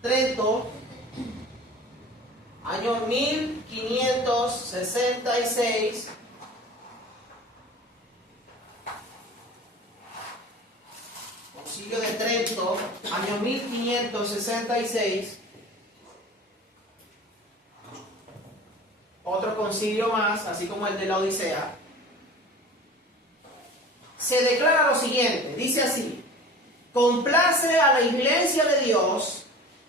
Trento, año 1566, Concilio de Trento, año 1566, otro concilio más, así como el de la Odisea, se declara lo siguiente, dice así: complace a la Iglesia de Dios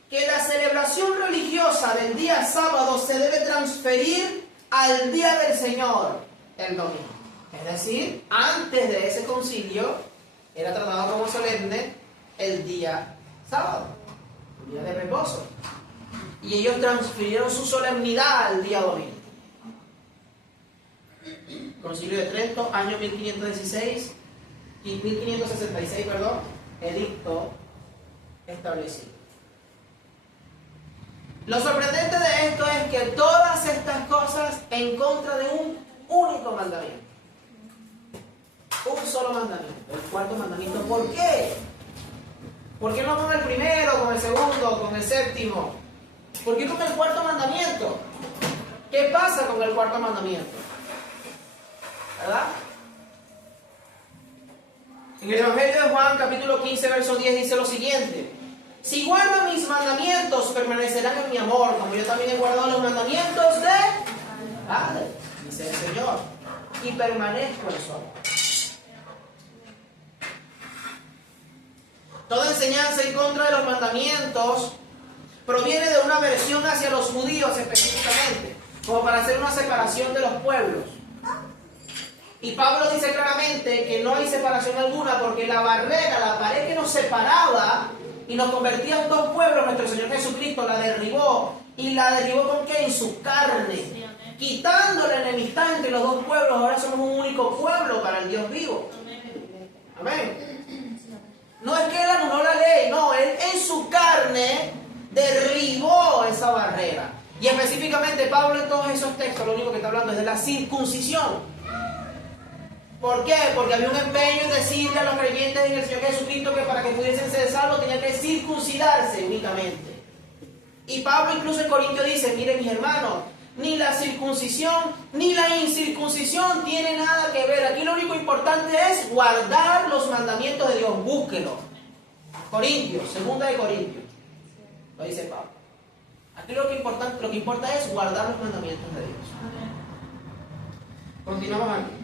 que la celebración religiosa del día sábado se debe transferir al día del Señor, el domingo. Es decir, antes de ese concilio era tratado como solemne el día sábado, el día de reposo. Y ellos transfirieron su solemnidad al día domingo. Concilio de Trento, año 1566 y 1566, edicto establecido. Lo sorprendente de esto es que todas estas cosas en contra de un único mandamiento. Un solo mandamiento, el cuarto mandamiento. ¿Por qué? ¿Por qué no con el primero, con el segundo, con el séptimo? ¿Por qué con el cuarto mandamiento? ¿Qué pasa con el cuarto mandamiento? ¿Verdad? En el Evangelio de Juan, capítulo 15, verso 10, dice lo siguiente: si guardan mis mandamientos, permanecerán en mi amor, como yo también he guardado los mandamientos de Padre, dice el Señor, y permanezco en su amor. Toda enseñanza en contra de los mandamientos proviene de una aversión hacia los judíos específicamente, como para hacer una separación de los pueblos. Y Pablo dice claramente que no hay separación alguna, porque la barrera, la pared que nos separaba y nos convertía en dos pueblos, nuestro Señor Jesucristo la derribó. ¿Y la derribó con qué? En su carne, quitando la enemistad entre los dos pueblos. Ahora somos un único pueblo para el Dios vivo. Amén. No es que Él anuló la ley, no, Él en su carne derribó esa barrera. Y específicamente Pablo en todos esos textos lo único que está hablando es de la circuncisión. ¿Por qué? Porque había un empeño en decirle a los creyentes en el Señor Jesucristo que para que pudiesen ser salvos tenían que circuncidarse únicamente. Y Pablo incluso en Corintio dice: miren mis hermanos, ni la circuncisión ni la incircuncisión tiene nada que ver. Aquí lo único importante es guardar los mandamientos de Dios. Búsquelo. Corintios, segunda de Corintios. Lo dice Pablo. Aquí lo que importa es guardar los mandamientos de Dios. Continuamos aquí.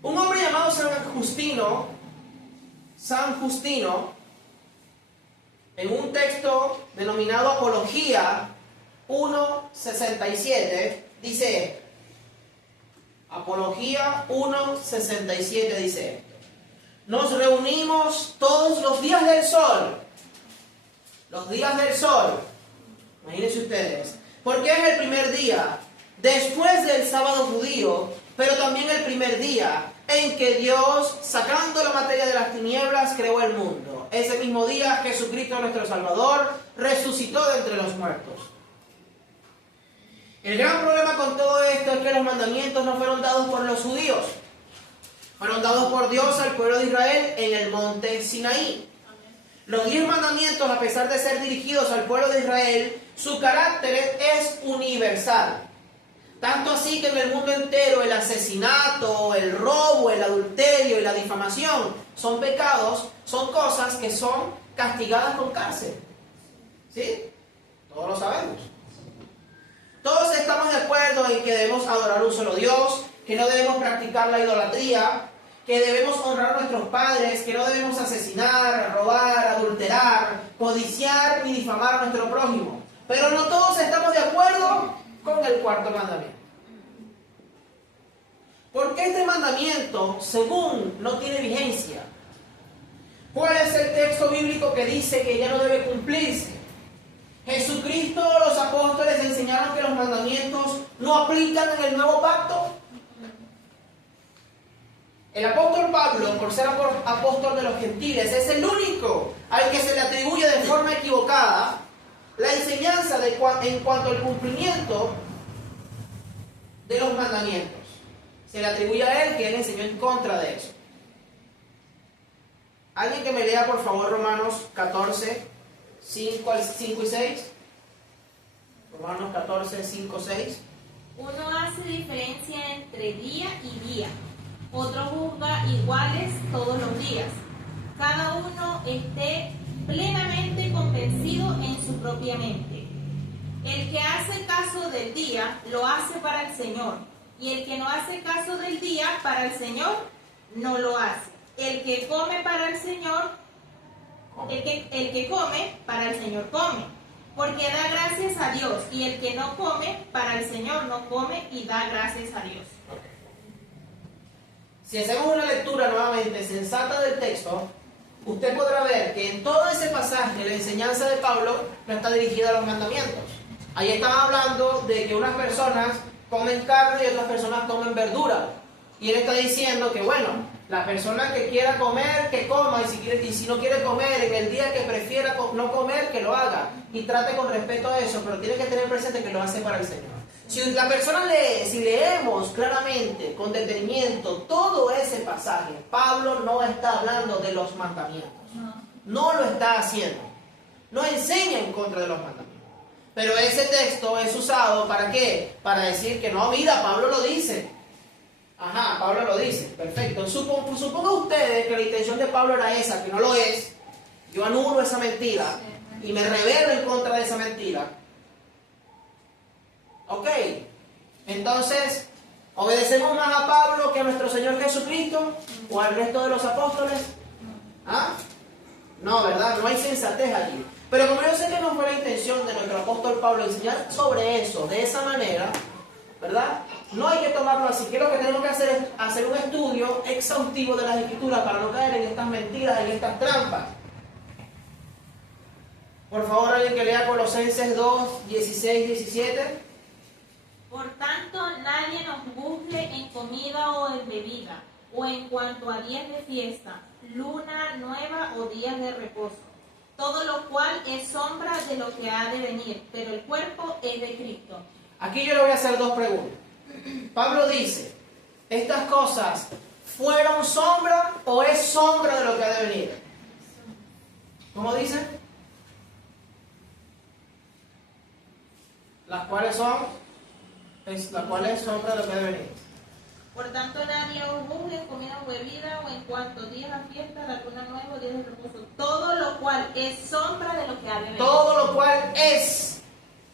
Un hombre llamado San Justino, en un texto denominado Apología 1.67, dice: Apología 1.67 dice esto: nos reunimos todos los días del sol. Los días del sol. Imagínense ustedes. Porque es el primer día después del sábado judío, pero también el primer día en que Dios, sacando la materia de las tinieblas, creó el mundo. Ese mismo día Jesucristo, nuestro Salvador, resucitó de entre los muertos. El gran problema con todo esto es que los mandamientos no fueron dados por los judíos. Fueron dados por Dios al pueblo de Israel en el monte Sinaí. Los 10 mandamientos, a pesar de ser dirigidos al pueblo de Israel, su carácter es universal. Tanto así que en el mundo entero el asesinato, el robo, el adulterio y la difamación son pecados, son cosas que son castigadas con cárcel. ¿Sí? Todos lo sabemos. Todos estamos de acuerdo en que debemos adorar un solo Dios, que no debemos practicar la idolatría, que debemos honrar a nuestros padres, que no debemos asesinar, robar, adulterar, codiciar ni difamar a nuestro prójimo. Pero no todos estamos de acuerdo con el cuarto mandamiento. Porque este mandamiento, según, no tiene vigencia. ¿Cuál es el texto bíblico que dice que ya no debe cumplirse? ¿Jesucristo o los apóstoles enseñaron que los mandamientos no aplican en el nuevo pacto? El apóstol Pablo, por ser apóstol de los gentiles, es el único al que se le atribuye de forma equivocada la enseñanza en cuanto al cumplimiento de los mandamientos. Se le atribuye a él que él enseñó en contra de eso. Alguien que me lea por favor Romanos 14, 5 y 6. Romanos 14, 5, 6. Uno hace diferencia entre día y día, otro juzga iguales todos los días. Cada uno esté plenamente convencido en su propia mente. El que hace caso del día, lo hace para el Señor, y el que no hace caso del día, para el Señor, no lo hace. El que come para el Señor, el que come para el Señor come, porque da gracias a Dios, y el que no come para el Señor no come y da gracias a Dios. Si hacemos una lectura nuevamente sensata del texto, usted podrá ver que en todo ese pasaje la enseñanza de Pablo no está dirigida a los mandamientos. Ahí están hablando de que unas personas comen carne y otras personas comen verdura. Y él está diciendo que bueno, la persona que quiera comer, que coma, y si no quiere comer, en el día que prefiera no comer, que lo haga. Y trate con respeto a eso, pero tiene que tener presente que lo hace para el Señor. Si la persona lee, si leemos claramente, con detenimiento, todo ese pasaje, Pablo no está hablando de los mandamientos. No lo está haciendo. No enseña en contra de los mandamientos. Pero ese texto es usado ¿para qué? Para decir que no, mira, Pablo lo dice. Ajá, Pablo lo dice. Perfecto. Supongan ustedes que la intención de Pablo era esa, que no lo es. Yo anulo esa mentira y me rebelo en contra de esa mentira. Ok, entonces, ¿obedecemos más a Pablo que a nuestro Señor Jesucristo o al resto de los apóstoles? ¿Ah? No, ¿verdad? No hay sensatez allí. Pero como yo sé que no fue la intención de nuestro apóstol Pablo enseñar sobre eso, de esa manera, ¿verdad? No hay que tomarlo así. Que lo que tenemos que hacer es hacer un estudio exhaustivo de las Escrituras para no caer en estas mentiras, en estas trampas. Por favor, alguien que lea Colosenses 2, 16, 17. Por tanto, nadie nos juzgue en comida o en bebida, o en cuanto a días de fiesta, luna nueva o días de reposo. Todo lo cual es sombra de lo que ha de venir, pero el cuerpo es de Cristo. Aquí yo le voy a hacer dos preguntas. Pablo dice, ¿estas cosas fueron sombra o es sombra de lo que ha de venir? ¿Cómo dice? Las cuales son sombra de lo que ha de venir. Por tanto, nadie os juzgue en comida o bebida, o en cuanto días a fiesta, la luna nueva o días de reposo. Todo lo cual es sombra de lo que ha de venir. Todo lo cual es,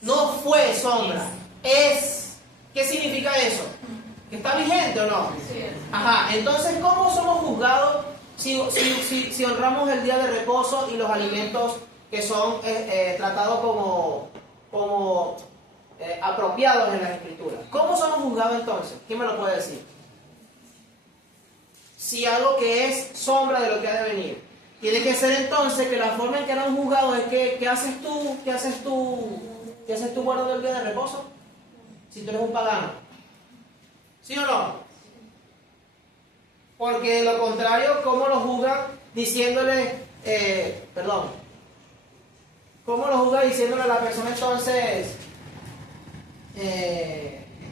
no fue sombra, es. ¿Qué significa eso? ¿Que está vigente o no? Sí. Ajá, entonces, ¿cómo somos juzgados si honramos el día de reposo y los alimentos que son tratados como apropiados en las Escrituras? ¿Cómo somos juzgados entonces? ¿Quién me lo puede decir? Si algo que es sombra de lo que ha de venir, tiene que ser entonces que la forma en que eran juzgados es que ¿qué haces tú guardando el día de reposo? Si tú eres un pagano, ¿sí o no? Porque de lo contrario, ¿cómo lo juzgan diciéndole, ¿cómo lo juzgan diciéndole a la persona entonces,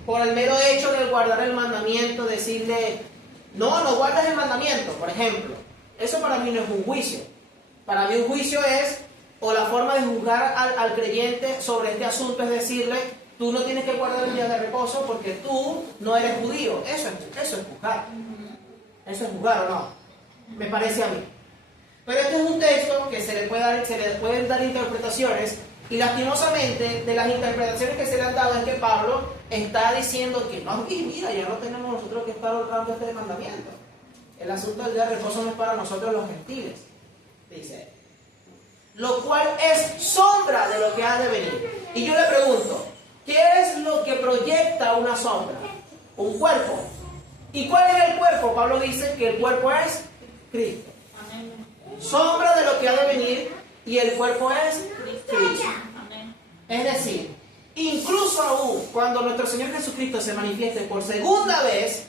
por el mero hecho de guardar el mandamiento, decirle, no guardas el mandamiento, por ejemplo? Eso para mí no es un juicio. Para mí un juicio es, o la forma de juzgar al creyente sobre este asunto es decirle, tú no tienes que guardar el día de reposo porque tú no eres judío. Eso es juzgar. Eso es juzgar, ¿o no? Me parece a mí. Pero este es un texto que se le pueden dar interpretaciones, y lastimosamente de las interpretaciones que se le han dado es que Pablo está diciendo que no, y mira, ya no tenemos nosotros que estar honrando este mandamiento. El asunto del día de reposo no es para nosotros los gentiles, dice. Lo cual es sombra de lo que ha de venir. Y yo le pregunto, ¿qué es lo que proyecta una sombra? Un cuerpo. ¿Y cuál es el cuerpo? Pablo dice que el cuerpo es Cristo. Sombra de lo que ha de venir, y el cuerpo es Cristo. Es decir, incluso aún cuando nuestro Señor Jesucristo se manifieste por segunda vez,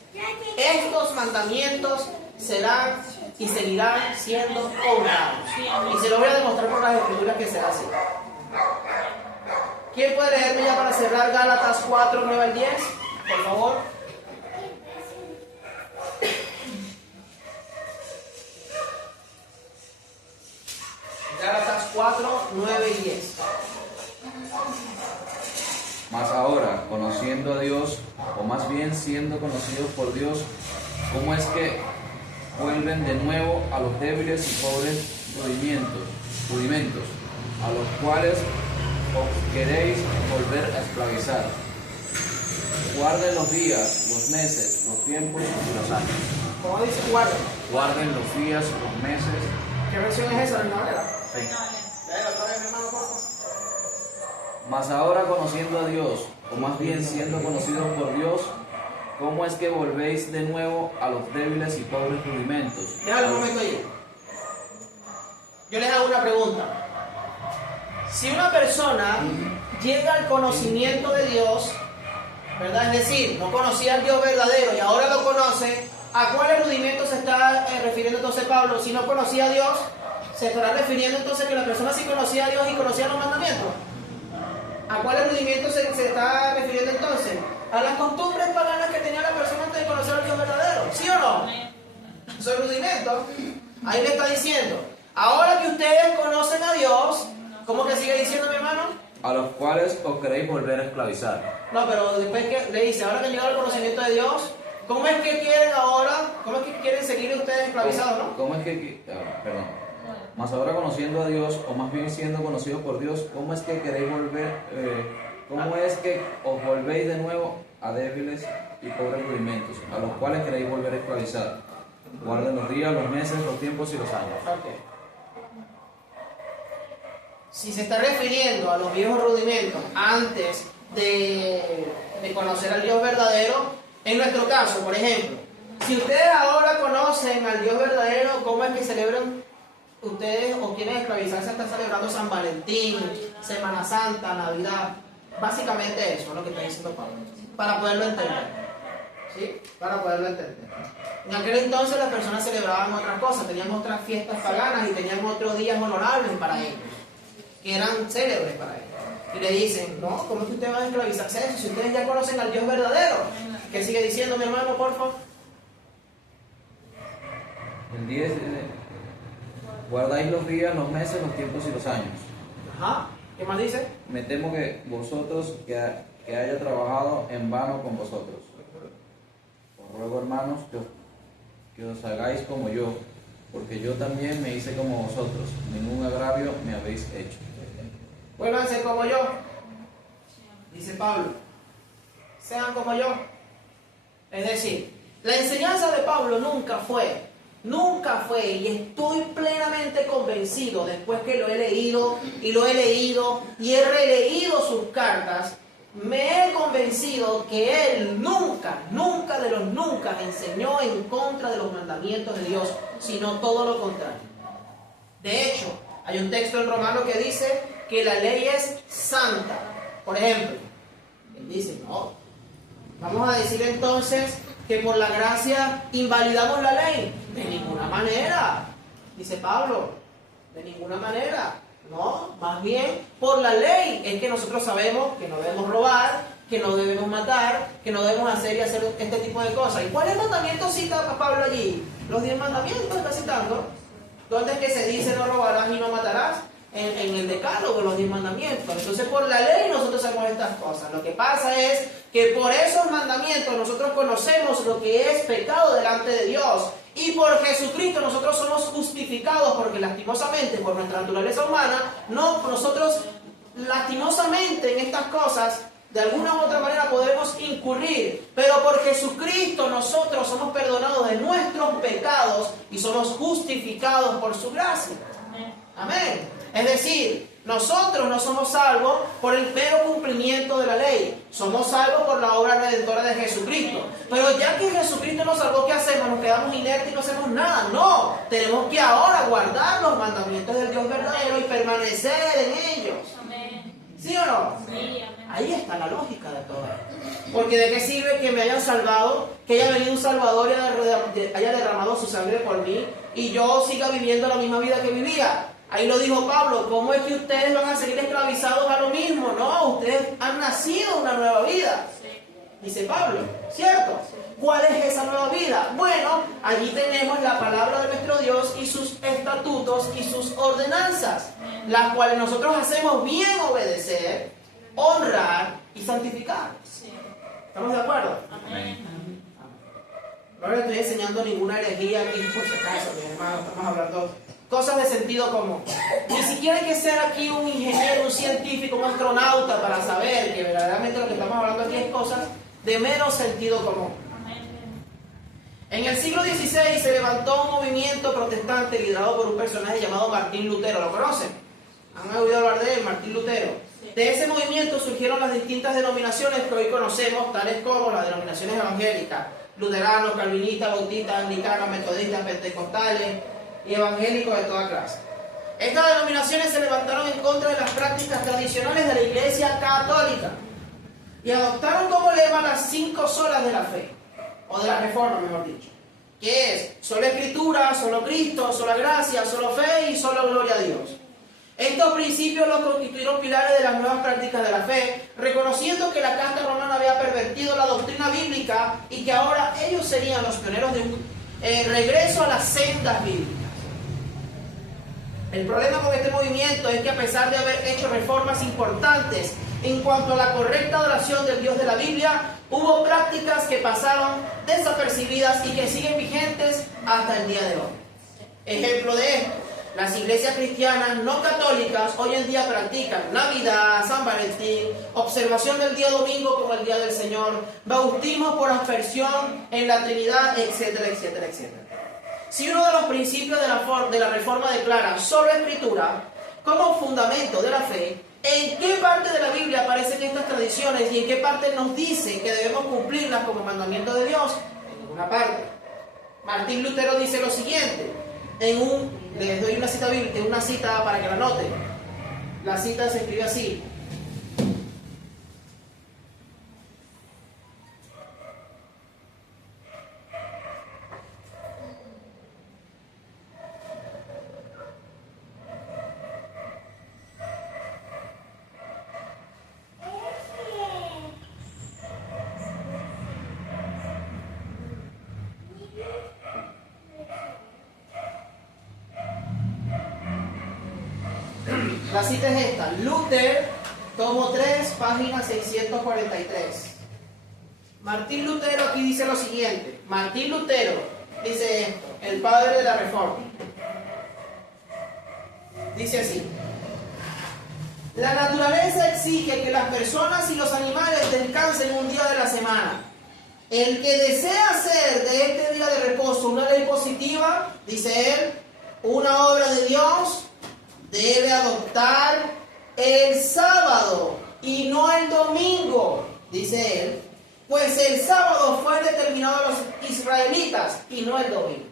estos mandamientos serán y seguirán siendo obrados. Y se lo voy a demostrar por las escrituras que será así. ¿Quién puede leerme ya para cerrar Gálatas 4, 9 al 10? Por favor. Gálatas 4, 9 y 10. Mas ahora, conociendo a Dios, o más bien siendo conocidos por Dios, ¿cómo es que vuelven de nuevo a los débiles y pobres rudimentos, a los cuales os queréis volver a esclavizar? Guarden los días, los meses, los tiempos y los años. ¿Cómo dice guarden? Guarden los días, los meses. ¿Qué versión es esa? ¿De una manera? Sí. Léelo otra vez, mi hermano, por favor. Mas ahora conociendo a Dios, o más bien siendo conocidos por Dios, ¿cómo es que volvéis de nuevo a los débiles y pobres rudimentos? Déjalo un momento ahí. Yo les hago una pregunta. Si una persona llega al conocimiento de Dios, ¿verdad? Es decir, no conocía al Dios verdadero y ahora lo conoce, ¿a cuáles rudimentos se está refiriendo entonces Pablo? Si no conocía a Dios, ¿se estará refiriendo entonces que la persona sí conocía a Dios y conocía los mandamientos? ¿A cuáles rudimentos se está refiriendo entonces? A las costumbres paganas que tenía la persona antes de conocer al Dios verdadero, ¿sí o no? Esos rudimentos. Ahí le está diciendo, ahora que ustedes conocen a Dios, ¿cómo que sigue diciendo mi hermano? A los cuales os queréis volver a esclavizar. No, pero después que le dice, ahora que han llegado al conocimiento de Dios, ¿cómo es que quieren ahora, cómo es que quieren seguir ustedes esclavizados, no? ¿Cómo es que... perdón. Mas ahora conociendo a Dios, o más bien siendo conocidos por Dios, ¿cómo es que queréis volver... ¿Cómo es que os volvéis de nuevo a débiles y pobres rudimentos, a los cuales queréis volver a esclavizar? Guarden los días, los meses, los tiempos y los años. Okay. Si se está refiriendo a los viejos rudimentos antes de conocer al Dios verdadero, en nuestro caso, por ejemplo, si ustedes ahora conocen al Dios verdadero, ¿cómo es que celebran ustedes o quieren esclavizarse? Están celebrando San Valentín, Semana Santa, Navidad. Básicamente eso es lo que está diciendo Pablo, para poderlo entender. ¿Sí? Para poderlo entender. En aquel entonces las personas celebraban otras cosas, tenían otras fiestas paganas y tenían otros días honorables para ellos, que eran célebres para ellos. Y le dicen, no, ¿cómo es que ustedes van a esclavizarse a eso si ustedes ya conocen al Dios verdadero? ¿Qué sigue diciendo mi hermano, por favor? El 10 guardáis los días, los meses, los tiempos y los años. Ajá. ¿Qué más dice? Me temo que vosotros, que haya trabajado en vano con vosotros. Os ruego, hermanos, que os hagáis como yo, porque yo también me hice como vosotros. Ningún agravio me habéis hecho. Vuélvanse como yo, dice Pablo. Sean como yo. Es decir, la enseñanza de Pablo nunca fue, y estoy plenamente convencido, después que lo he leído y he releído sus cartas, me he convencido que él nunca de los nunca enseñó en contra de los mandamientos de Dios, sino todo lo contrario. De hecho, hay un texto en Romano que dice que la ley es santa. Por ejemplo, él dice, no, vamos a decir entonces que por la gracia invalidamos la ley. De ninguna manera, dice Pablo, de ninguna manera. No, más bien por la ley es que nosotros sabemos que no debemos robar, que no debemos matar, que no debemos hacer y hacer este tipo de cosas. ¿Y cuáles mandamientos cita Pablo allí? Los 10 mandamientos está citando. ¿Dónde es que se dice no robarás y no matarás? En el decálogo, los 10 mandamientos. Entonces por la ley nosotros hacemos estas cosas. Lo que pasa es que por esos mandamientos nosotros conocemos lo que es pecado delante de Dios. Y por Jesucristo nosotros somos justificados, porque lastimosamente por nuestra naturaleza humana, nosotros lastimosamente en estas cosas de alguna u otra manera podemos incurrir, pero por Jesucristo nosotros somos perdonados de nuestros pecados y somos justificados por su gracia. Amén. Es decir, nosotros no somos salvos por el mero cumplimiento de la ley. Somos salvos por la obra redentora de Jesucristo. Pero ya que Jesucristo nos salvó, ¿qué hacemos? ¿Nos quedamos inertes y no hacemos nada? No. Tenemos que ahora guardar los mandamientos del Dios verdadero y permanecer en ellos. ¿Sí o no? Sí, amén. Ahí está la lógica de todo. Porque de qué sirve que me hayan salvado, que haya venido un Salvador y haya derramado su sangre por mí y yo siga viviendo la misma vida que vivía. Ahí lo dijo Pablo, ¿cómo es que ustedes van a seguir esclavizados a lo mismo? No, ustedes han nacido una nueva vida. Dice Pablo, ¿cierto? ¿Cuál es esa nueva vida? Bueno, allí tenemos la palabra de nuestro Dios y sus estatutos y sus ordenanzas, las cuales nosotros hacemos bien obedecer, honrar y santificar. ¿Estamos de acuerdo? Amén. No les estoy enseñando ninguna herejía aquí, por si acaso, mis hermanos, estamos hablando cosas de sentido común. Ni siquiera hay que ser aquí un ingeniero, un científico, un astronauta para saber que verdaderamente lo que estamos hablando aquí es cosas de mero sentido común. En el siglo XVI se levantó un movimiento protestante liderado por un personaje llamado Martín Lutero. ¿Lo conocen? ¿Han oído hablar de él? Martín Lutero. De ese movimiento surgieron las distintas denominaciones que hoy conocemos, tales como las denominaciones evangélicas, luteranos, calvinistas, bautistas, anglicanos, metodistas, pentecostales y evangélicos de toda clase. Estas denominaciones se levantaron en contra de las prácticas tradicionales de la Iglesia Católica y adoptaron como lema las 5 solas de la fe, o de la reforma, mejor dicho, que es solo Escritura, solo Cristo, sola gracia, solo fe y solo gloria a Dios. Estos principios los constituyeron pilares de las nuevas prácticas de la fe, reconociendo que la casta romana había pervertido la doctrina bíblica y que ahora ellos serían los pioneros de un regreso a las sendas bíblicas. El problema con este movimiento es que a pesar de haber hecho reformas importantes en cuanto a la correcta adoración del Dios de la Biblia, hubo prácticas que pasaron desapercibidas y que siguen vigentes hasta el día de hoy. Ejemplo de esto: las iglesias cristianas no católicas hoy en día practican Navidad, San Valentín, observación del día domingo como el día del Señor, bautismo por aspersión en la Trinidad, etcétera, etcétera, etcétera. Si uno de los principios de la Reforma declara solo Escritura como fundamento de la fe, ¿en qué parte de la Biblia aparecen estas tradiciones y en qué parte nos dice que debemos cumplirlas como mandamiento de Dios? En ninguna parte. Martín Lutero dice lo siguiente, les doy una cita bíblica, una cita para que la noten. La cita se escribe así: la cita es esta, Luther, tomo 3, página 643. Martín Lutero aquí dice lo siguiente. Martín Lutero dice esto, el padre de la Reforma. Dice así: la naturaleza exige que las personas y los animales descansen un día de la semana. El que desea hacer de este día de reposo una ley positiva, dice él, una obra de Dios, debe adoptar el sábado y no el domingo, dice él, pues el sábado fue determinado a los israelitas y no el domingo.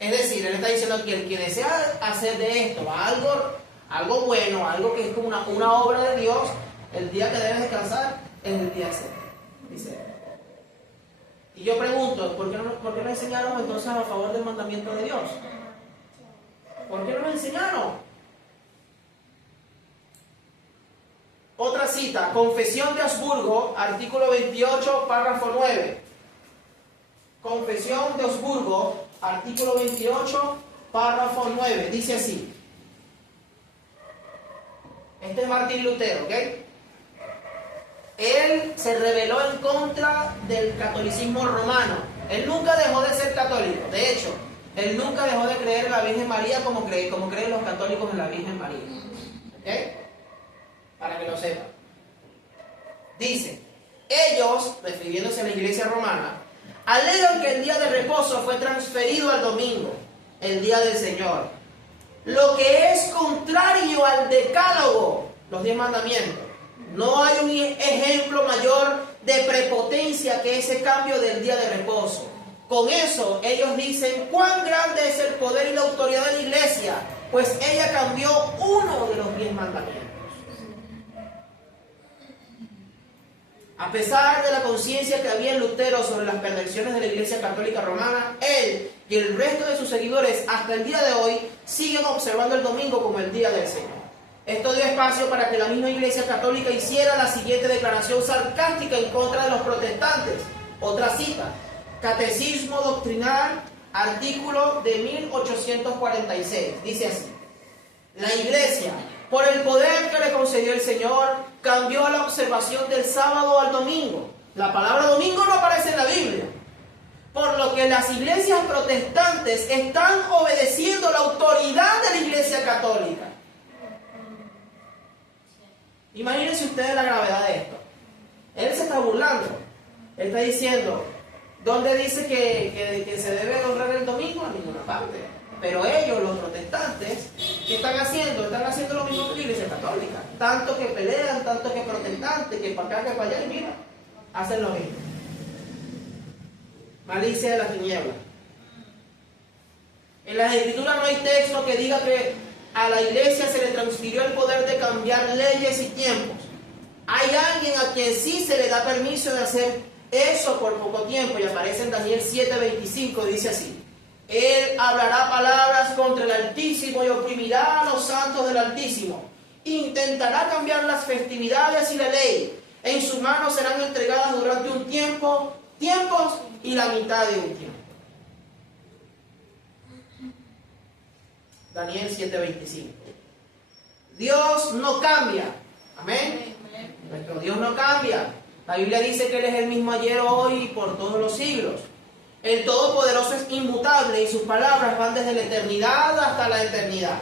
Es decir, él está diciendo que el que desea hacer de esto algo bueno, algo que es como una obra de Dios, el día que debe descansar es el día ese, dice él. Y yo pregunto, ¿por qué no enseñaron entonces a favor del mandamiento de Dios? ¿Por qué no lo enseñaron? Otra cita, Confesión de Augsburgo, artículo 28, párrafo 9. Confesión de Augsburgo, artículo 28, párrafo 9. Dice así. Este es Martín Lutero, ¿ok? Él se rebeló en contra del catolicismo romano. Él nunca dejó de ser católico. De hecho, él nunca dejó de creer en la Virgen María como creen los católicos en la Virgen María. ¿Ok? Para que lo sepan. Dice, ellos, refiriéndose a la iglesia romana, alegan que el día de reposo fue transferido al domingo, el día del Señor, lo que es contrario al decálogo, los 10 mandamientos. No hay un ejemplo mayor de prepotencia que ese cambio del día de reposo. Con eso ellos dicen cuán grande es el poder y la autoridad de la iglesia, pues ella cambió uno de los 10 mandamientos. A pesar de la conciencia que había en Lutero sobre las perversiones de la Iglesia Católica Romana, él y el resto de sus seguidores hasta el día de hoy siguen observando el domingo como el día del Señor. Esto dio espacio para que la misma Iglesia Católica hiciera la siguiente declaración sarcástica en contra de los protestantes. Otra cita: Catecismo Doctrinal, artículo de 1846. Dice así: la Iglesia, por el poder que le concedió el Señor, cambió la observación del sábado al domingo. La palabra domingo no aparece en la Biblia. Por lo que las iglesias protestantes están obedeciendo la autoridad de la Iglesia Católica. Imagínense ustedes la gravedad de esto. Él se está burlando. Él está diciendo, ¿dónde dice que se debe honrar el domingo? En ninguna parte. Pero ellos, los protestantes, ¿qué están haciendo? Están haciendo lo mismo que la Iglesia Católica. Tanto que pelean, tanto que protestantes, que para acá, que para allá, y mira, hacen lo mismo. Malicia de la tiniebla. En las Escrituras no hay texto que diga que a la Iglesia se le transfirió el poder de cambiar leyes y tiempos. Hay alguien a quien sí se le da permiso de hacer eso por poco tiempo, y aparece en Daniel 7:25, dice así: Él hablará palabras contra el Altísimo y oprimirá a los santos del Altísimo. Intentará cambiar las festividades y la ley. En sus manos serán entregadas durante un tiempo, tiempos y la mitad de un tiempo. Daniel 7:25. Dios no cambia. Amén. Nuestro Dios no cambia. La Biblia dice que Él es el mismo ayer, hoy y por todos los siglos. El Todopoderoso es inmutable y sus palabras van desde la eternidad hasta la eternidad.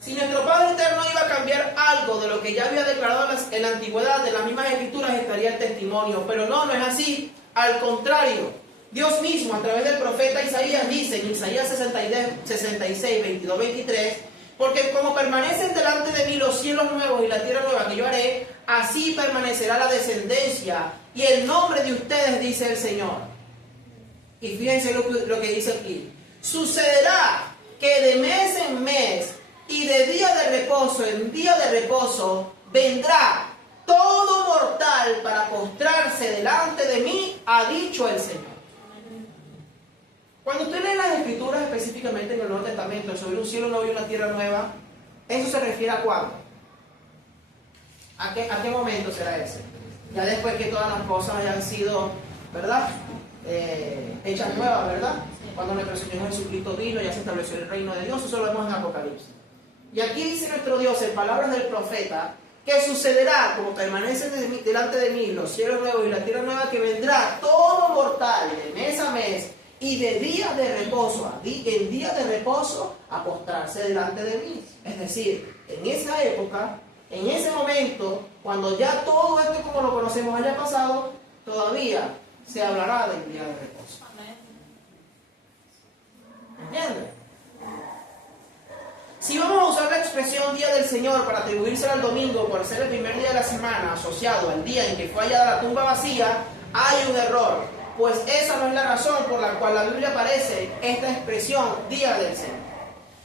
Si nuestro Padre Eterno iba a cambiar algo de lo que ya había declarado en la antigüedad, de las mismas Escrituras estaría el testimonio. Pero no es así. Al contrario, Dios mismo a través del profeta Isaías dice en Isaías 66, 22, 23, porque como permanecen delante de mí los cielos nuevos y la tierra nueva que yo haré, así permanecerá la descendencia y el nombre de ustedes, dice el Señor. Y fíjense lo que dice aquí: sucederá que de mes en mes y de día de reposo en día de reposo vendrá todo mortal para postrarse delante de mí, ha dicho el Señor. Cuando usted lee las Escrituras, específicamente en el Nuevo Testamento, sobre un cielo nuevo y una tierra nueva, ¿eso se refiere a cuándo? ¿A qué momento será ese? Ya después que todas las cosas hayan sido, ¿verdad? Hechas nuevas, ¿verdad? Cuando nuestro Señor Jesucristo vino, ya se estableció el reino de Dios. Eso lo vemos en Apocalipsis. Y aquí dice nuestro Dios, en palabras del profeta, que sucederá, como permanecen delante de mí los cielos nuevos y la tierra nueva, que vendrá todo mortal de mes a mes y de día de reposo, en día de reposo, a postrarse delante de mí. Es decir, en esa época, en ese momento, cuando ya todo esto como lo conocemos haya pasado, todavía se hablará del día de reposo. ¿Entiendes? Si vamos a usar la expresión Día del Señor para atribuírsela al domingo por ser el primer día de la semana asociado al día en que fue hallada la tumba vacía, hay un error, pues esa no es la razón por la cual la Biblia aparece esta expresión Día del Señor.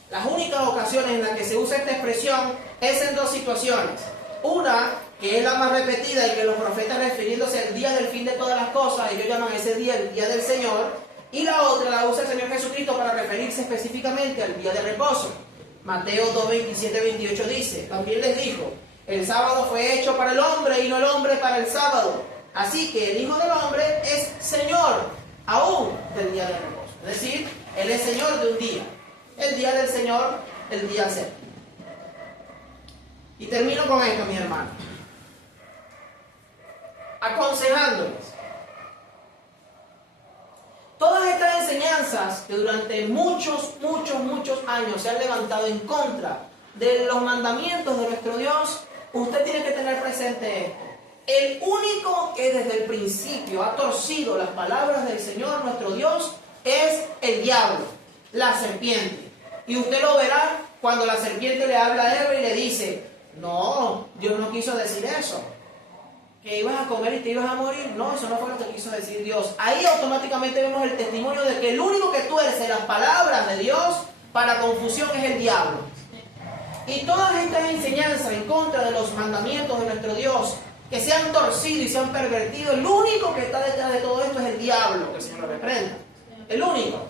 Las únicas ocasiones en las que se usa esta expresión es en dos situaciones. Una, que es la más repetida y que los profetas, refiriéndose al día del fin de todas las cosas, ellos llaman ese día el Día del Señor. Y la otra la usa el Señor Jesucristo para referirse específicamente al día de reposo. Mateo 2, 27, 28 dice: también les dijo, el sábado fue hecho para el hombre y no el hombre para el sábado. Así que el Hijo del Hombre es Señor aún del día de reposo. Es decir, Él es Señor de un día. El día del Señor, el día séptimo. Y termino con esto, mis hermanos. Aconsejándoles. Todas estas enseñanzas que durante muchos años se han levantado en contra de los mandamientos de nuestro Dios, usted tiene que tener presente esto. El único que desde el principio ha torcido las palabras del Señor nuestro Dios es el diablo, la serpiente. Y usted lo verá cuando la serpiente le habla a Eva y le dice: no, Dios no quiso decir eso. Que ibas a comer y te ibas a morir. No, eso no fue lo que quiso decir Dios. Ahí automáticamente vemos el testimonio de que el único que tuerce las palabras de Dios para confusión es el diablo. Y todas estas enseñanzas en contra de los mandamientos de nuestro Dios, que se han torcido y se han pervertido, el único que está detrás de todo esto es el diablo, que el Señor lo reprenda. El único.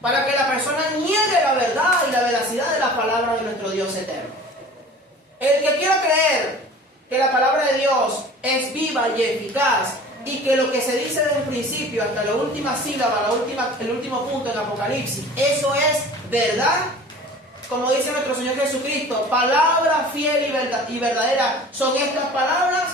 Para que la persona niegue la verdad y la veracidad de la palabra de nuestro Dios eterno. El que quiera creer que la palabra de Dios es viva y eficaz, y que lo que se dice desde el principio hasta la última sílaba, el último punto en Apocalipsis, eso es verdad, como dice nuestro Señor Jesucristo, palabra fiel y verdadera son estas palabras,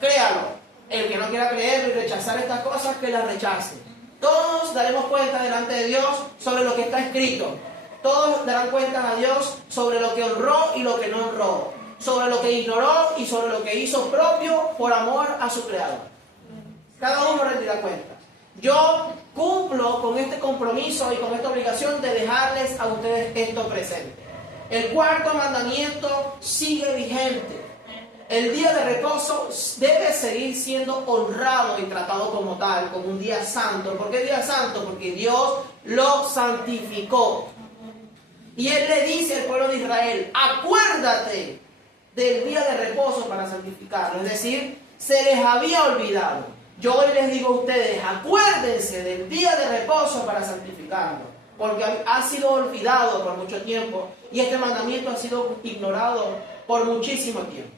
créalo. El que no quiera creer y rechazar estas cosas, que las rechace. Todos daremos cuenta delante de Dios sobre lo que está escrito. Todos darán cuenta a Dios sobre lo que honró y lo que no honró, sobre lo que ignoró y sobre lo que hizo propio por amor a su Creador. Cada uno rendirá cuenta. Yo cumplo con este compromiso y con esta obligación de dejarles a ustedes esto presente. El cuarto mandamiento sigue vigente. El día de reposo debe seguir siendo honrado y tratado como tal, como un día santo. ¿Por qué día santo? Porque Dios lo santificó. Y Él le dice al pueblo de Israel, acuérdate del día de reposo para santificarlo. Es decir, se les había olvidado. Yo hoy les digo a ustedes, acuérdense del día de reposo para santificarlo, porque ha sido olvidado por mucho tiempo y este mandamiento ha sido ignorado por muchísimo tiempo.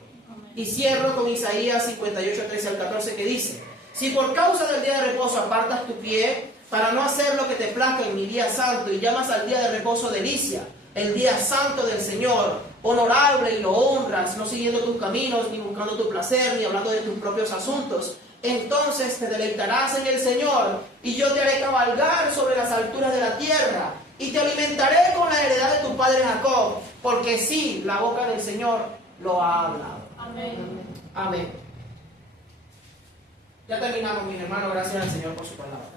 Y cierro con Isaías 58, 13 al 14, que dice, si por causa del día de reposo apartas tu pie para no hacer lo que te plazca en mi día santo y llamas al día de reposo delicia, el día santo del Señor, honorable, y lo honras, no siguiendo tus caminos, ni buscando tu placer, ni hablando de tus propios asuntos, entonces te deleitarás en el Señor, y yo te haré cabalgar sobre las alturas de la tierra, y te alimentaré con la heredad de tu padre Jacob, porque sí, la boca del Señor lo ha hablado. Amén. Amén. Ya terminamos, mis hermanos. Gracias al Señor por su palabra.